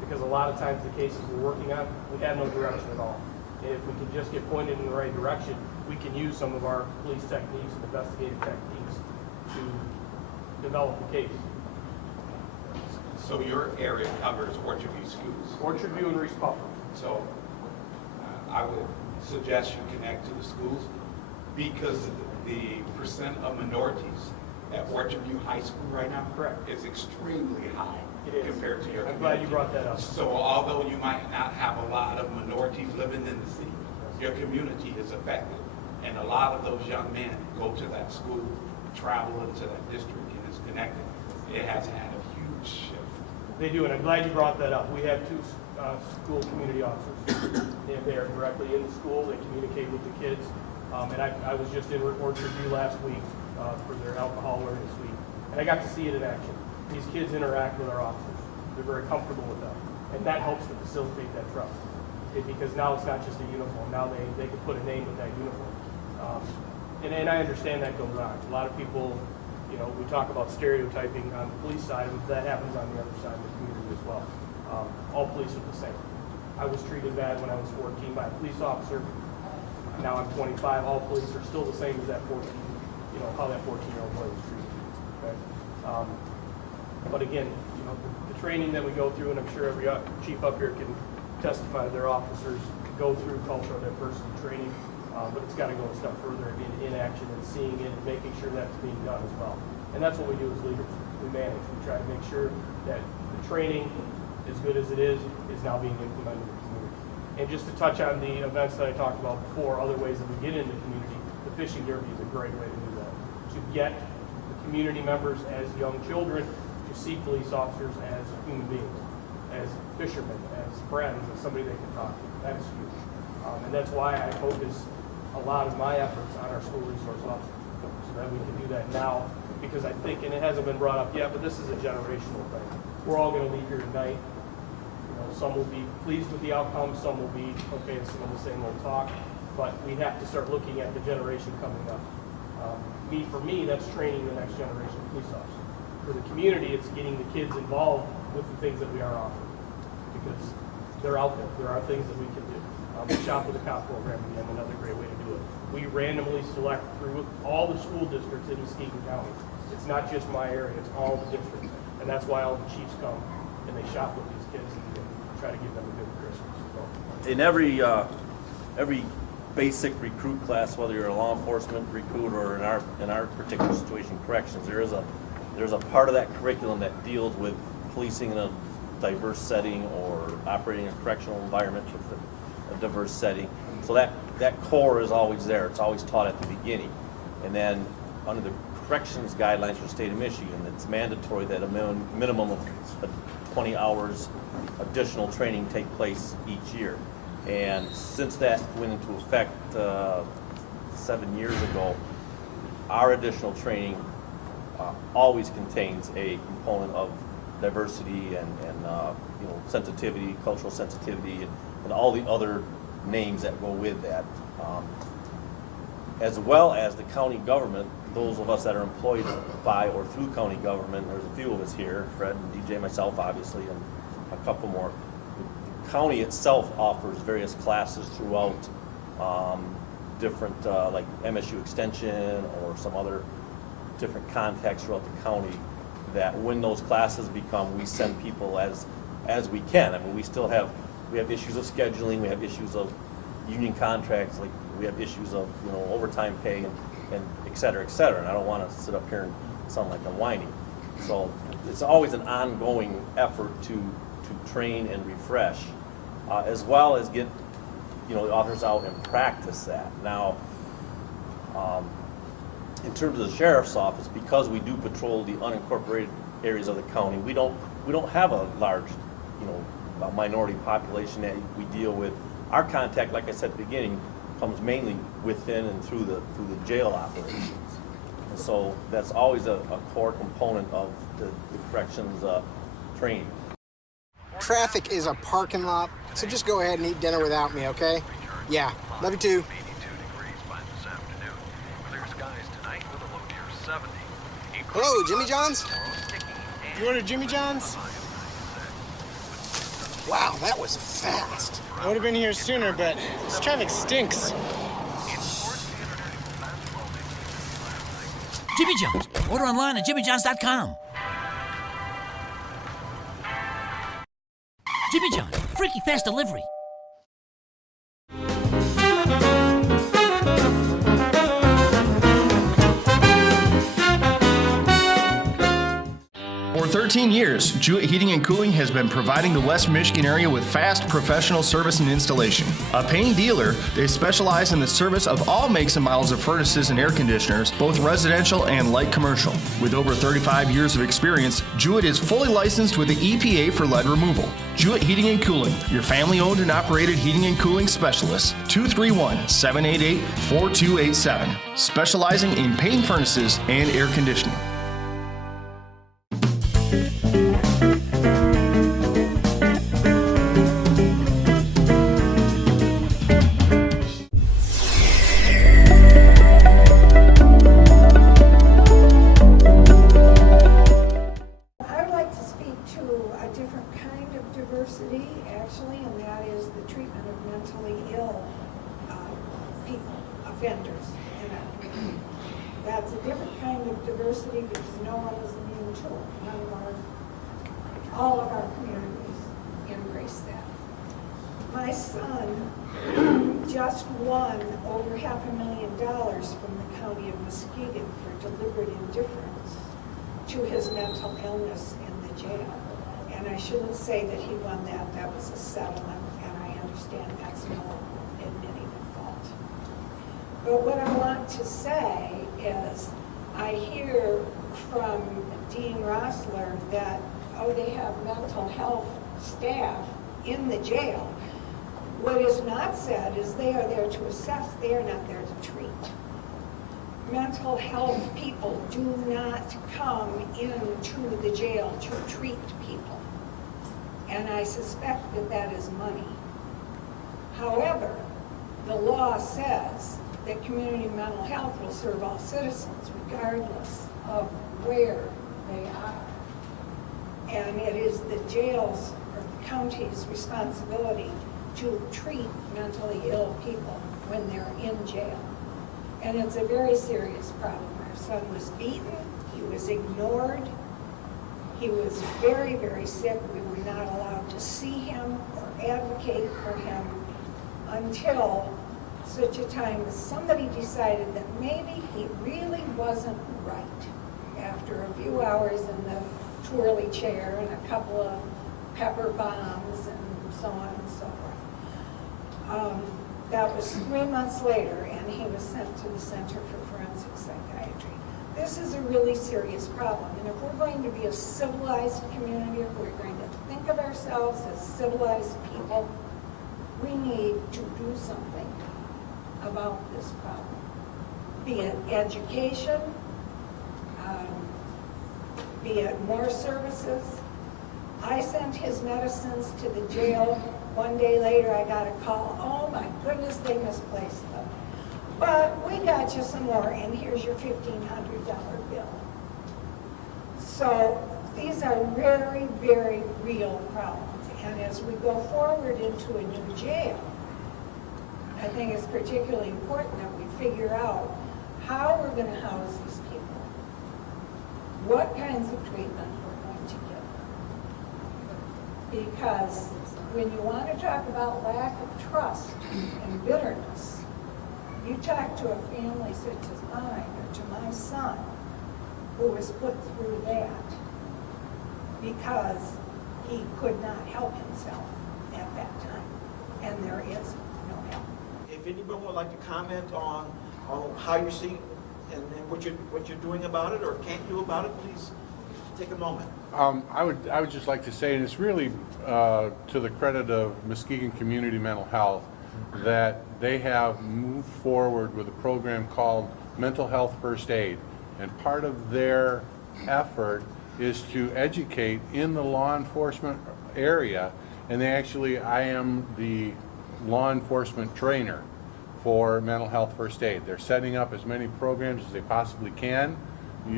Because a lot of times the cases we're working on, we have no direction at all. And if we can just get pointed in the right direction, we can use some of our police techniques and investigative techniques to develop a case. So your area covers Orchard View schools? Orchard View and Reese Puffer. So I would suggest you connect to the schools because the percent of minorities at Orchard View High School right now is extremely high compared to your community. I'm glad you brought that up. So although you might not have a lot of minorities living in the city, your community is affected. And a lot of those young men go to that school, travel into that district, and it's connected. It has had a huge shift. They do, and I'm glad you brought that up. We have two school community officers. They are directly in the school. They communicate with the kids. And I was just in Orchard View last week for their alcohol awareness week, and I got to see it in action. These kids interact with our officers. They're very comfortable with them, and that helps to facilitate that trust. Because now it's not just a uniform. Now they can put a name with that uniform. And I understand that goes on. A lot of people, you know, we talk about stereotyping on the police side, but that happens on the other side of the community as well. All police are the same. I was treated bad when I was 14 by a police officer. Now I'm 25. All police are still the same as that 14, you know, how that 14-year-old boy was treated. Okay? But again, you know, the training that we go through, and I'm sure every chief up here can testify to their officers go through cultural diversity training, but it's got to go a step further in action and seeing it and making sure that's being done as well. And that's what we do as leaders. We manage. We try to make sure that the training, as good as it is now being implemented in the community. And just to touch on the events that I talked about before, other ways that we get into the community, the fishing derby is a great way to do that. To get the community members as young children to see police officers as human beings, as fishermen, as friends, as somebody they can talk to. That is huge. And that's why I focus a lot of my efforts on our school resource officers, so that we can do that now. Because I think, and it hasn't been brought up yet, but this is a generational thing. We're all going to leave here tonight. You know, some will be pleased with the outcome, some will be, okay, it's some of the same old talk. But we have to start looking at the generation coming up. For me, that's training the next generation of police officers. For the community, it's getting the kids involved with the things that we are offering. Because they're out there. There are things that we can do. The Shop with a Cop program, again, another great way to do it. We randomly select through all the school districts in Muskegon County. It's not just my area, it's all the districts. And that's why all the chiefs come and they shop with these kids and try to give them a good Christmas. So. In every basic recruit class, whether you're a law enforcement recruit or in our particular situation, corrections, there's a part of that curriculum that deals with policing in a diverse setting or operating in a correctional environment with a diverse setting. So that core is always there. It's always taught at the beginning. And then under the corrections guidelines for the state of Michigan, it's mandatory that a minimum of 20 hours additional training take place each year. And since that went into effect 7 years ago, our additional training always contains a component of diversity and you know, sensitivity, cultural sensitivity, and all the other names that go with that. As well as the county government, those of us that are employed by or through county government, there's a few of us here, Fred and DJ, myself obviously, and a couple more. The county itself offers various classes throughout different, like MSU Extension or some other different contacts throughout the county, that when those classes become, we send people as we can. I mean, we have issues of scheduling, we have issues of union contracts, like we have issues of, you know, overtime pay and et cetera, and I don't want to sit up here and sound like I'm whining. So it's always an ongoing effort to train and refresh, as well as get, you know, the officers out and practice that. Now, in terms of the sheriff's office, because we do patrol the unincorporated areas of the county, we don't have a large, you know, minority population that we deal with. Our contact, like I said at the beginning, comes mainly within and through the jail operations. And so that's always a core component of the corrections training. Traffic is a parking lot, so just go ahead and eat dinner without me, okay? Yeah, Love you too. 82 degrees by this afternoon. Clear skies tonight with a low near 70. Hello, Jimmy John's? You ordered Jimmy John's? Wow, that was fast. I would have been here sooner, but this traffic stinks. Jimmy John's. Order online at jimmyjohns.com. Jimmy John's. Freaky fast delivery. For 13 years, Jewett Heating and Cooling has been providing the West Michigan area with fast professional service and installation. A paying dealer, they specialize in the service of all makes and models of furnaces and air conditioners, both residential and light commercial. With over 35 years of experience, Jewett is fully licensed with the EPA for lead removal. Jewett Heating and Cooling, your family-owned and operated heating and cooling specialist. 231-788-4287. Specializing in paint furnaces and air conditioning. Actually, and that is the treatment of mentally ill people, offenders. And that's a different kind of diversity because no one is immune to it. All of our communities embrace that. My son just won over $500,000 from the county of Muskegon for deliberate indifference to his mental illness in the jail. And I shouldn't say that he won that. That was a settlement, and I understand that's no admitting of fault. But what I want to say is I hear from Dean Rossler that, oh, they have mental health staff in the jail. What is not said is they are there to assess. They are not there to treat. Mental health people do not come into the jail to treat people. And I suspect that that is money. However, the law says that community mental health will serve all citizens regardless of where they are. And it is the jail's or the county's responsibility to treat mentally ill people when they're in jail. And it's a very serious problem. Our son was beaten, he was ignored, he was very, very sick. We were not allowed to see him or advocate for him until such a time as somebody decided that maybe he really wasn't right. After a few hours in the twirly chair and a couple of pepper bombs and so on and so forth. That was 3 months later, and he was sent to the Center for Forensic Psychiatry. This is a really serious problem, and if we're going to be a civilized community, if we're going to think of ourselves as civilized people, we need to do something about this problem. Be it education, be it more services. I sent his medicines to the jail. One day later, I got a call, oh my goodness, they misplaced them. But we got you some more, and here's your $1,500 bill. So these are very, very real problems. And as we go forward into a new jail, I think it's particularly important that we figure out how we're going to house these people, what kinds of treatment we're going to give them. Because when you want to talk about lack of trust and bitterness, you talk to a family such as mine or to my son who was put through that because he could not help himself at that time, and there is no help. If anyone would like to comment on how you're seeing and what you're doing about it or can't do about it, please take a moment. I would just like to say, and it's really to the credit of Muskegon Community Mental Health, that they have moved forward with a program called Mental Health First Aid. And part of their effort is to educate in the law enforcement area. And I am the law enforcement trainer for mental health first aid. They're setting up as many programs as they possibly can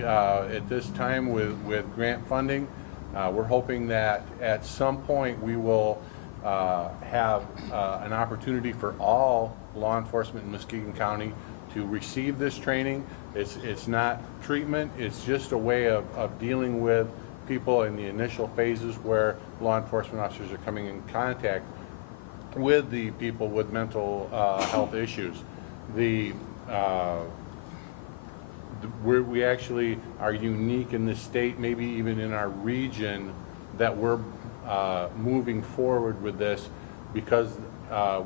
at this time with grant funding. We're hoping that at some point we will have an opportunity for all law enforcement in Muskegon County to receive this training. It's not treatment, it's just a way of dealing with people in the initial phases where law enforcement officers are coming in contact with the people with mental health issues. We actually are unique in this state, maybe even in our region, that we're moving forward with this because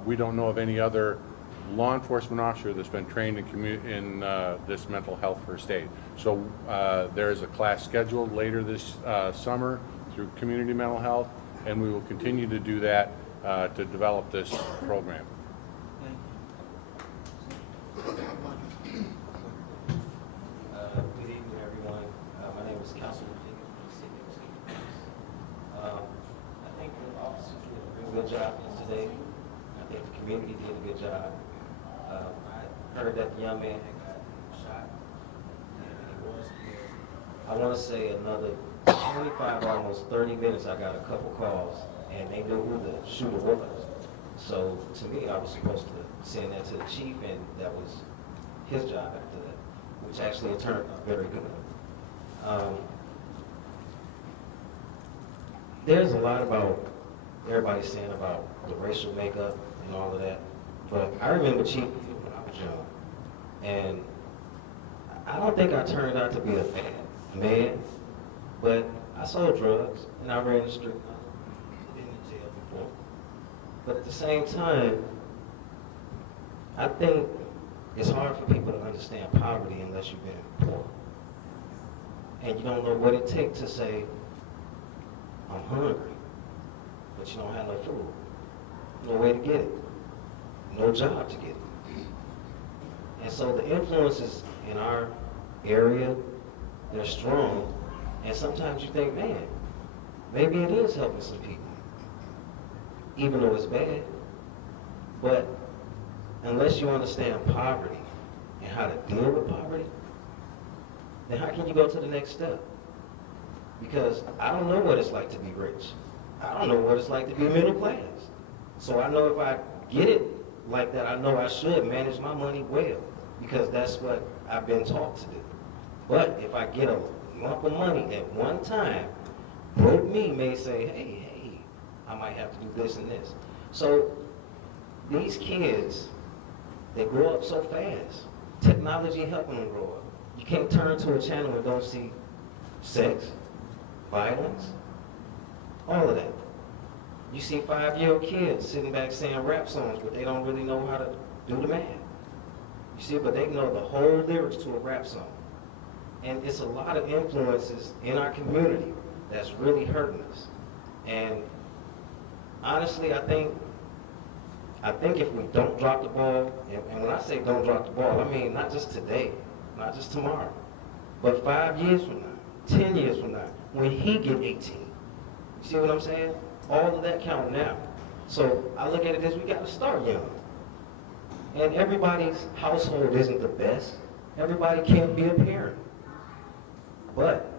we don't know of any other law enforcement officer that's been trained in this mental health first aid. So there is a class scheduled later this summer through Community Mental Health, and we will continue to do that to develop this program. Good evening, everyone. My name is Councilman Jacob from the city of Muskegon. I think the officers did a real good job yesterday. I think the community did a good job. I heard that the young man had got shot, and he was killed. I want to say another 25, almost 30 minutes, I got a couple calls, and they knew who the shooter was. So to me, I was supposed to send that to the chief, and that was his job after that, which actually turned out very good. There's a lot about everybody saying about the racial makeup and all of that, but I remember Chief when I was young, and I don't think I turned out to be a bad man, but I sold drugs and I ran the street. I've been in jail before, but at the same time, I think it's hard for people to understand poverty unless you've been poor. And you don't know what it takes to say, I'm hungry, but you don't have no food, no way to get it, no job to get it. And so the influences in our area, they're strong, and sometimes you think, man, maybe it is helping some people, even though it's bad. But unless you understand poverty and how to deal with poverty, then how can you go to the next step? Because I don't know what it's like to be rich. I don't know what it's like to be middle class. So I know if I get it like that, I know I should manage my money well, because that's what I've been taught to do. But if I get a lump of money at one time, broke me may say, hey, I might have to do this and this. So these kids, they grow up so fast. Technology helping them grow up. You can't turn to a channel and don't see sex, violence, all of that. You see 5-year-old kids sitting back saying rap songs, but they don't really know how to do the math. You see, but they know the whole lyrics to a rap song. And it's a lot of influences in our community that's really hurting us. And honestly, I think if we don't drop the ball, and when I say don't drop the ball, I mean not just today, not just tomorrow, but 5 years from now, 10 years from now, when he get 18. You see what I'm saying? All of that count now. So I look at it as we got to start young. And everybody's household isn't the best. Everybody can't be a parent. But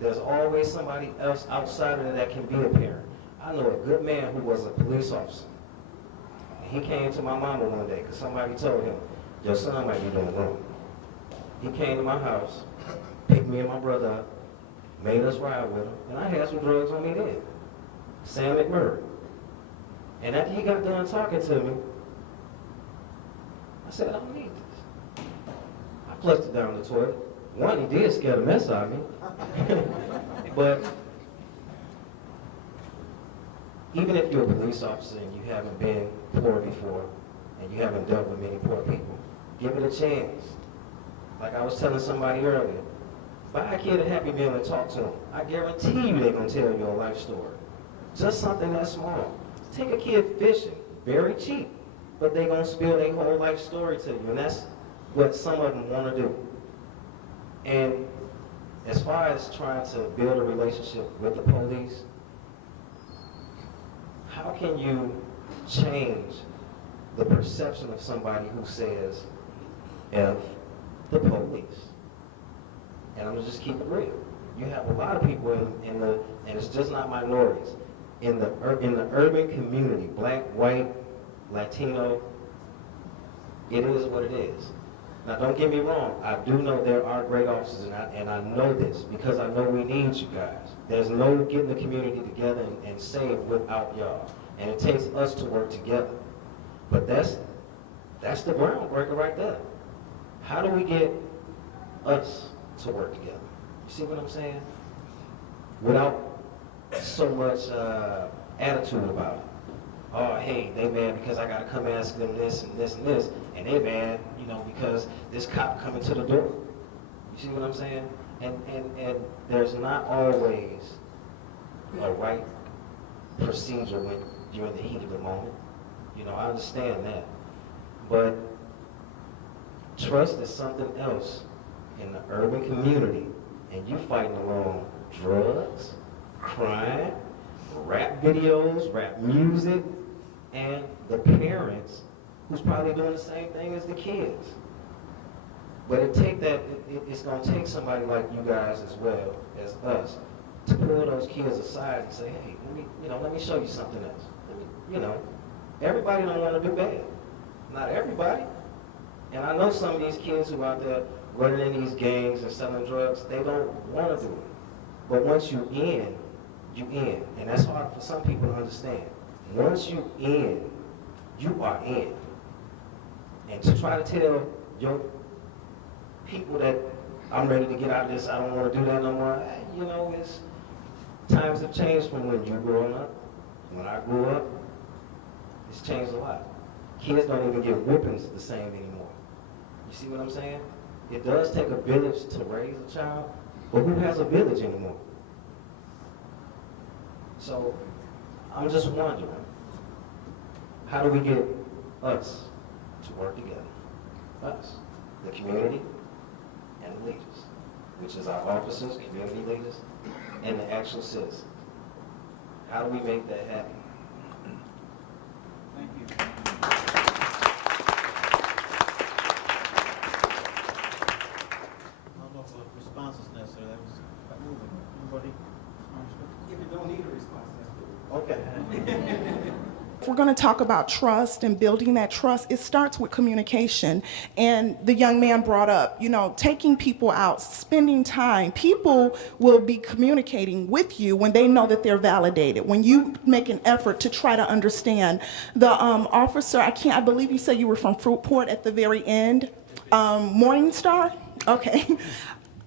there's always somebody else outside of that can be a parent. I know a good man who was a police officer. He came to my mama one day because somebody told him, your son might be doing wrong. He came to my house, picked me and my brother up, made us ride with him, and I had some drugs on me then. Sam McMurray. And after he got done talking to me, I said, I don't need this. I flushed it down the toilet. One, he did scare the mess out of me. But even if you're a police officer and you haven't been poor before, and you haven't dealt with many poor people, give it a chance. Like I was telling somebody earlier, buy a kid a Happy Meal and talk to them. I guarantee you they're going to tell you a life story. Just something that small. Take a kid fishing, very cheap, but they're going to spill their whole life story to you, and that's what some of them want to do. And as far as trying to build a relationship with the police, how can you change the perception of somebody who says, F the police. And I'm gonna just keep it real. You have a lot of people in the, and it's just not minorities, in the urban community, black, white, Latino, it is what it is. Now don't get me wrong, I do know there are great officers, and I know this because I know we need you guys. There's no getting the community together and save without y'all. And it takes us to work together. But that's the groundbreaker right there. How do we get us to work together? You see what I'm saying? Without so much attitude about it. Oh, hey, they mad because I gotta come ask them this and this and this, and they mad, you know, because this cop coming to the door. You see what I'm saying? And there's not always a right procedure when you're in the heat of the moment. You know, I understand that. But trust is something else in the urban community, and you fighting along drugs, crime, rap videos, rap music, and the parents who's probably doing the same thing as the kids. But it's gonna take somebody like you guys as well as us to pull those kids aside and say, hey, let me show you something else. Everybody don't want to do bad. Not everybody. And I know some of these kids who are out there running in these gangs and selling drugs, they don't want to do it. But once you in. And that's hard for some people to understand. Once you in, you are in. And to try to tell your people that I'm ready to get out of this, I don't want to do that no more, times have changed from when you growing up. When I grew up, it's changed a lot. Kids don't even get whippings the same anymore. You see what I'm saying? It does take a village to raise a child, but who has a village anymore? So I'm just wondering, how do we get us to work together? Us, the community, and the leaders, which is our officers, community leaders, and the actual citizens. How do we make that happen? Thank you. I don't know if a response is necessary. That was quite moving. Anybody? If you don't need a response, that's good. Okay. If we're going to talk about trust and building that trust, it starts with communication. And the young man brought up, taking people out, spending time. People will be communicating with you when they know that they're validated. When you make an effort to try to understand. The officer, I believe you said you were from Fruitport at the very end. Morningstar? Okay.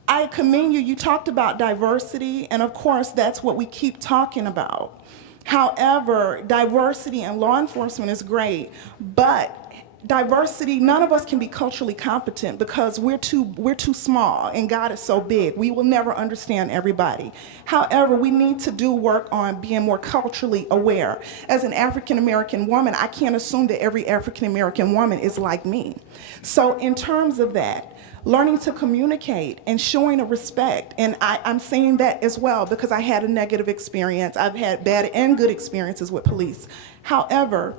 I commend you. You talked about diversity, and of course, that's what we keep talking about. However, diversity in law enforcement is great, but diversity, none of us can be culturally competent because we're too small and God is so big. We will never understand everybody. However, we need to do work on being more culturally aware. As an African American woman, I can't assume that every African American woman is like me. So in terms of that, learning to communicate and showing a respect. And I'm saying that as well because I had a negative experience. I've had bad and good experiences with police. However,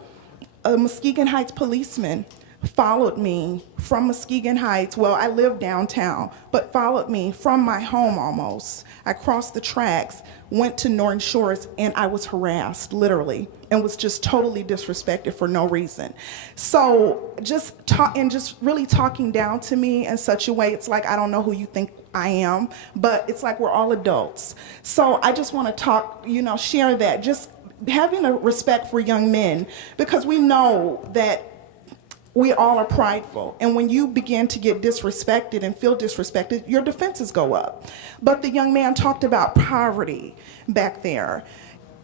a Muskegon Heights policeman followed me from Muskegon Heights. Well, I live downtown, but followed me from my home almost. I crossed the tracks, went to Norton Shores, and I was harassed, literally, and was just totally disrespected for no reason. So just really talking down to me in such a way, it's like, I don't know who you think I am, but it's like we're all adults. So I just want to talk, share that, just having a respect for young men, because we know that we all are prideful, and when you begin to get disrespected and feel disrespected, your defenses go up. But the young man talked about poverty back there.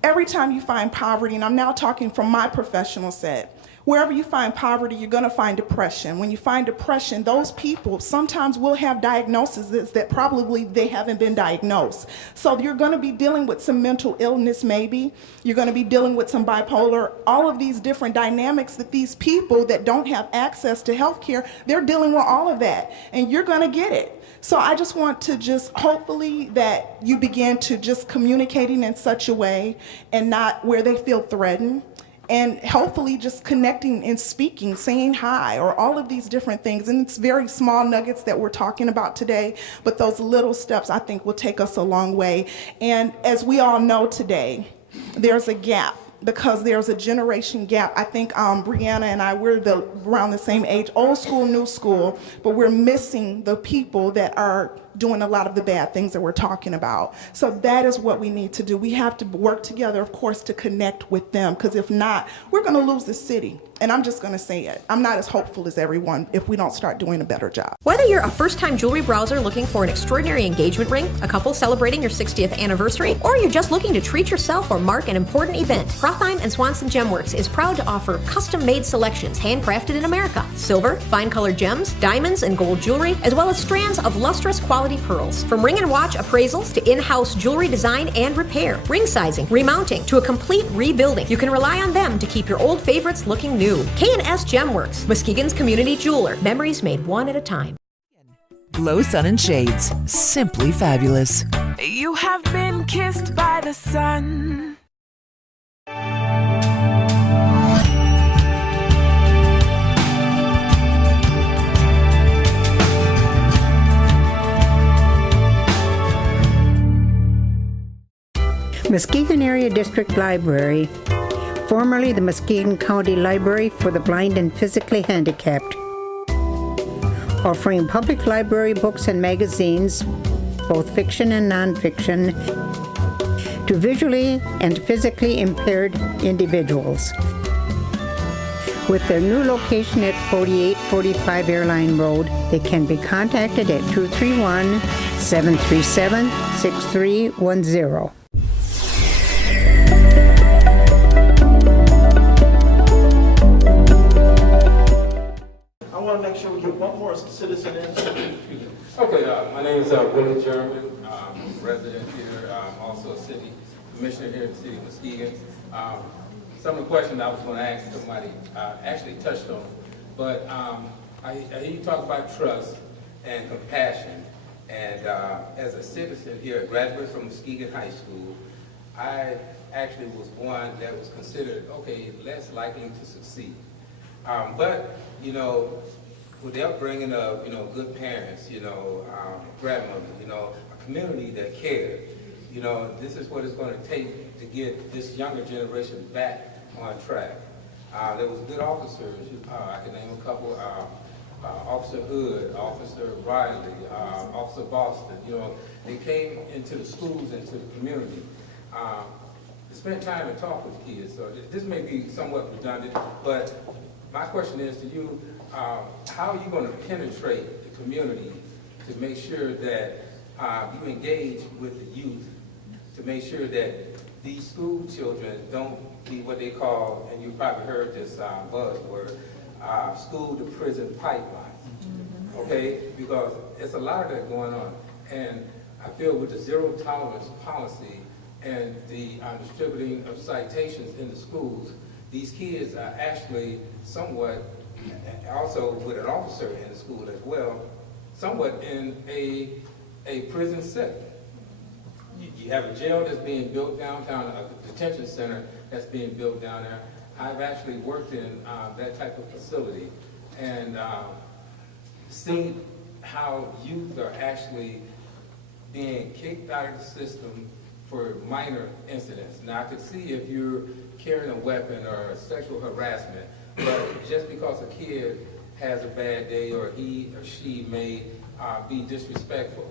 Every time you find poverty, and I'm now talking from my professional set, wherever you find poverty, you're going to find depression. When you find depression, those people sometimes will have diagnoses that probably they haven't been diagnosed. So you're going to be dealing with some mental illness maybe. You're going to be dealing with some bipolar, all of these different dynamics that these people that don't have access to healthcare, they're dealing with all of that. And you're going to get it. So I just want to hopefully that you begin to just communicating in such a way and not where they feel threatened. and hopefully just connecting and speaking, saying hi, or all of these different things. And it's very small nuggets that we're talking about today, but those little steps I think will take us a long way. And as we all know today, there's a gap, because there's a generation gap. I think Brianna and I, we're around the same age, old school, new school, but we're missing the people that are doing a lot of the bad things that we're talking about. So that is what we need to do. We have to work together, of course, to connect with them, because if not, we're going to lose the city. And I'm just going to say it. I'm not as hopeful as everyone if we don't start doing a better job. Whether you're a first-time jewelry browser looking for an extraordinary engagement ring, a couple celebrating your 60th anniversary, or you're just looking to treat yourself or mark an important event, Prothheim & Swanson Gemworks is proud to offer custom-made selections handcrafted in America. Silver, fine-colored gems, diamonds, and gold jewelry, as well as strands of lustrous quality pearls. From ring and watch appraisals to in-house jewelry design and repair, ring sizing, remounting, to a complete rebuilding, you can rely on them to keep your old favorites looking new. K&S Gemworks, Muskegon's community jeweler. Memories made one at a time. Glow Sun and Shades, simply fabulous. You have been kissed by the sun. Muskegon Area District Library, formerly the Muskegon County Library for the Blind and Physically Handicapped, offering public library books and magazines, both fiction and nonfiction, to visually and physically impaired individuals. With their new location at 4845 Airline Road, they can be contacted at 231-737-6310. I want to make sure we get one more citizen in. Okay, my name is Willie German. I'm a resident here, also a city commissioner here in the city of Muskegon. Some of the questions I was going to ask somebody actually touched on, but I hear you talk about trust and compassion. And as a citizen here, a graduate from Muskegon High School, I actually was one that was considered, okay, less likely to succeed. But, you know, with the upbringing of, you know, good parents, you know, grandmother, you know, a community that cared, you know, this is what it's going to take to get this younger generation back on track. There was good officers, I can name a couple, Officer Hood, Officer Riley, Officer Boston, you know, they came into the schools, into the community, spent time and talk with the kids. So this may be somewhat redundant, but my question is to you, how are you going to penetrate the community to make sure that you engage with the youth, to make sure that these school children don't be what they call, and you probably heard this buzzword, school to prison pipeline, okay? Because it's a lot of that going on. And I feel with the zero tolerance policy and the distributing of citations in the schools, these kids are actually somewhat, also with an officer in the school as well, somewhat in a prison setting. You have a jail that's being built downtown, a detention center that's being built down there. I've actually worked in that type of facility and seen how youth are actually being kicked out of the system for minor incidents. Now I could see if you're carrying a weapon or sexual harassment, but just because a kid has a bad day or he or she may be disrespectful,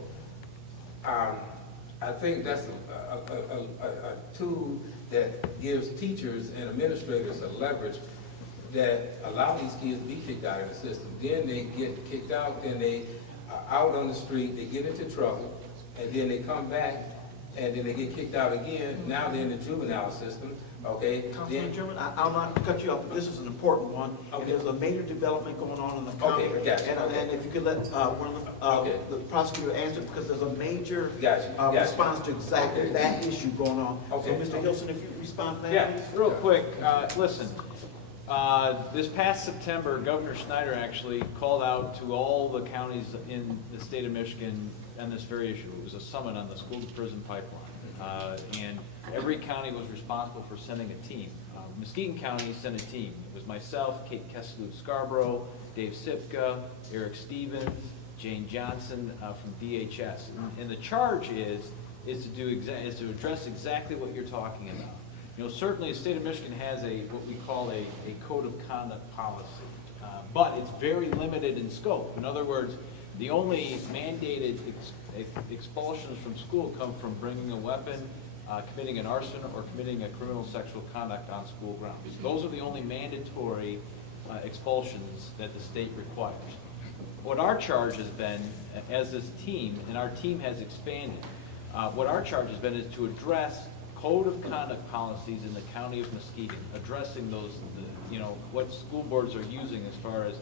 I think that's a tool that gives teachers and administrators a leverage that allow these kids to be kicked out of the system. Then they get kicked out, then they are out on the street, they get into trouble, and then they come back, and then they get kicked out again. Now they're in the juvenile system, okay? Councilman German, I'll not cut you off, but this is an important one. Okay. And there's a major development going on in the county. Okay, gotcha. And if you could let one of the prosecutor answer, because there's a major response to exactly that issue going on. Okay. So Mr. Hilson, if you respond to that. Yeah, real quick, listen. This past September, Governor Snyder actually called out to all the counties in the state of Michigan on this very issue. It was a summit on the school to prison pipeline. And every county was responsible for sending a team. Muskegon County sent a team. It was myself, Kate Kesselud-Scarborough, Dave Sipka, Eric Stevens, Jane Johnson from DHS. And the charge is to address exactly what you're talking about. You know, certainly the state of Michigan has what we call a code of conduct policy, but it's very limited in scope. In other words, the only mandated expulsions from school come from bringing a weapon, committing an arson, or committing a criminal sexual conduct on school grounds. Those are the only mandatory expulsions that the state requires. What our charge has been, as this team, and our team has expanded, what our charge has been is to address code of conduct policies in the county of Muskegon, addressing those, what school boards are using as far as,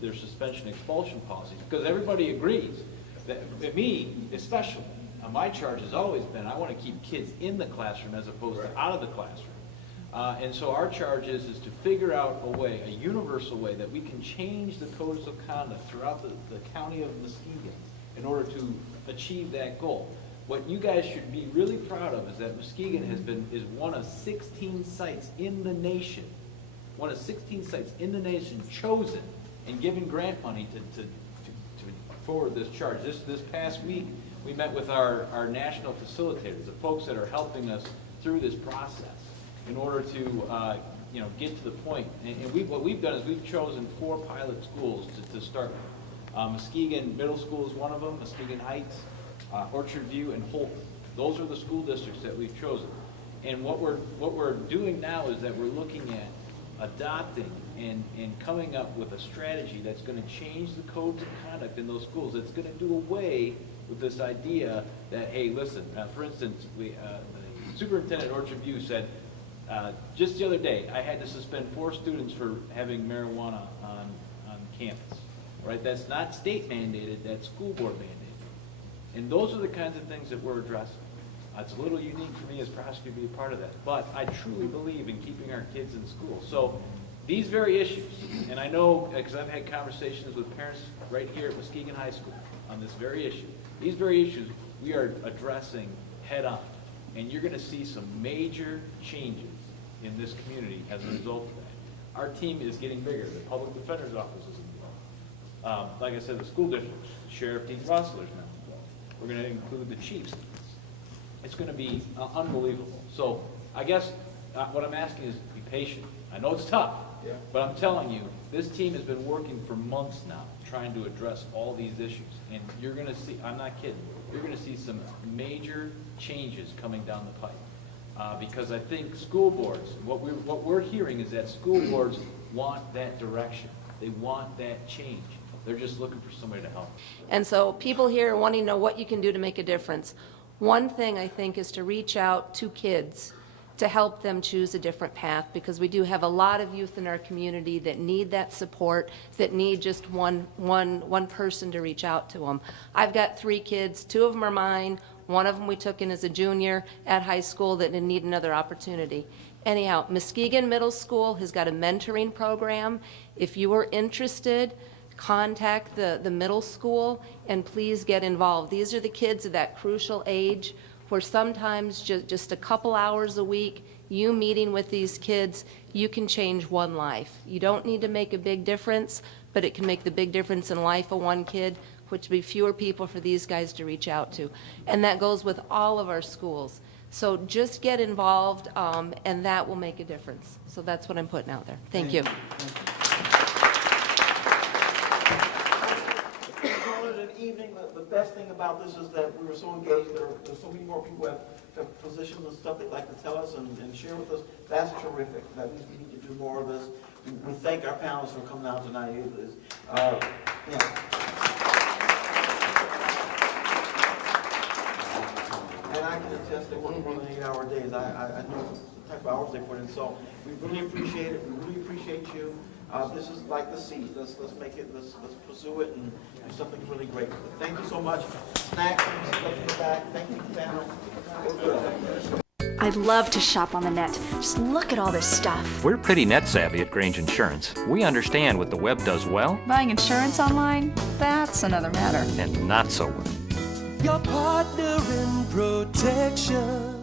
their suspension expulsion policies. Because everybody agrees that, me especially, my charge has always been, I want to keep kids in the classroom as opposed to out of the classroom. And so our charge is to figure out a way, a universal way, that we can change the codes of conduct throughout the county of Muskegon in order to achieve that goal. What you guys should be really proud of is that Muskegon is one of 16 sites in the nation, chosen and given grant money to forward this charge. This past week, we met with our national facilitators, the folks that are helping us through this process in order to get to the point. And what we've done is we've chosen 4 pilot schools to start with. Muskegon Middle School is one of them, Muskegon Heights, Orchard View, and Holt. Those are the school districts that we've chosen. And what we're doing now is that we're looking at adopting and coming up with a strategy that's going to change the codes of conduct in those schools. It's going to do away with this idea that, hey, listen, for instance, the superintendent at Orchard View said, just the other day, I had to suspend 4 students for having marijuana on campus, right? That's not state mandated, that's school board mandated. And those are the kinds of things that we're addressing. It's a little unique for me as prosecutor to be a part of that, but I truly believe in keeping our kids in school. So these very issues, and I know because I've had conversations with parents right here at Muskegon High School on this very issue. These very issues we are addressing head on, and you're going to see some major changes in this community as a result of that. Our team is getting bigger. The public defender's office is involved. Like I said, the school district, Sheriff Dean Russler's now involved. We're going to include the chiefs. It's going to be unbelievable. So I guess what I'm asking is be patient. I know it's tough, but I'm telling you, this team has been working for months now trying to address all these issues. And you're going to see, I'm not kidding, you're going to see some major changes coming down the pipe. Because I think school boards, what we're hearing is that school boards want that direction. They want that change. They're just looking for somebody to help. And so people here are wanting to know what you can do to make a difference. One thing I think is to reach out to kids to help them choose a different path, because we do have a lot of youth in our community that need that support, that need just one person to reach out to them. I've got 3 kids, 2 of them are mine, one of them we took in as a junior at high school that need another opportunity. Anyhow, Muskegon Middle School has got a mentoring program. If you are interested, contact the middle school and please get involved. These are the kids of that crucial age where sometimes just a couple hours a week, you meeting with these kids, you can change one life. You don't need to make a big difference, but it can make the big difference in the life of one kid, which would be fewer people for these guys to reach out to. And that goes with all of our schools. So just get involved, and that will make a difference. So that's what I'm putting out there. Thank you. Evening, the best thing about this is that we were so engaged. There's so many more people have positions and stuff they'd like to tell us and share with us. That's terrific. That means we need to do more of this. We thank our panelists for coming out tonight. And I can attest they work more than 8-hour days. I know the type of hours they put in. So we really appreciate it. We really appreciate you. This is like the seed. Let's make it. Let's pursue it and do something really great. Thank you so much. Snacks and stuff in the back. Thank you, panel. I'd love to shop on the net. Just look at all this stuff. We're pretty net savvy at Grange Insurance. We understand what the web does well. Buying insurance online? That's another matter. And not so well. Your partner in protection.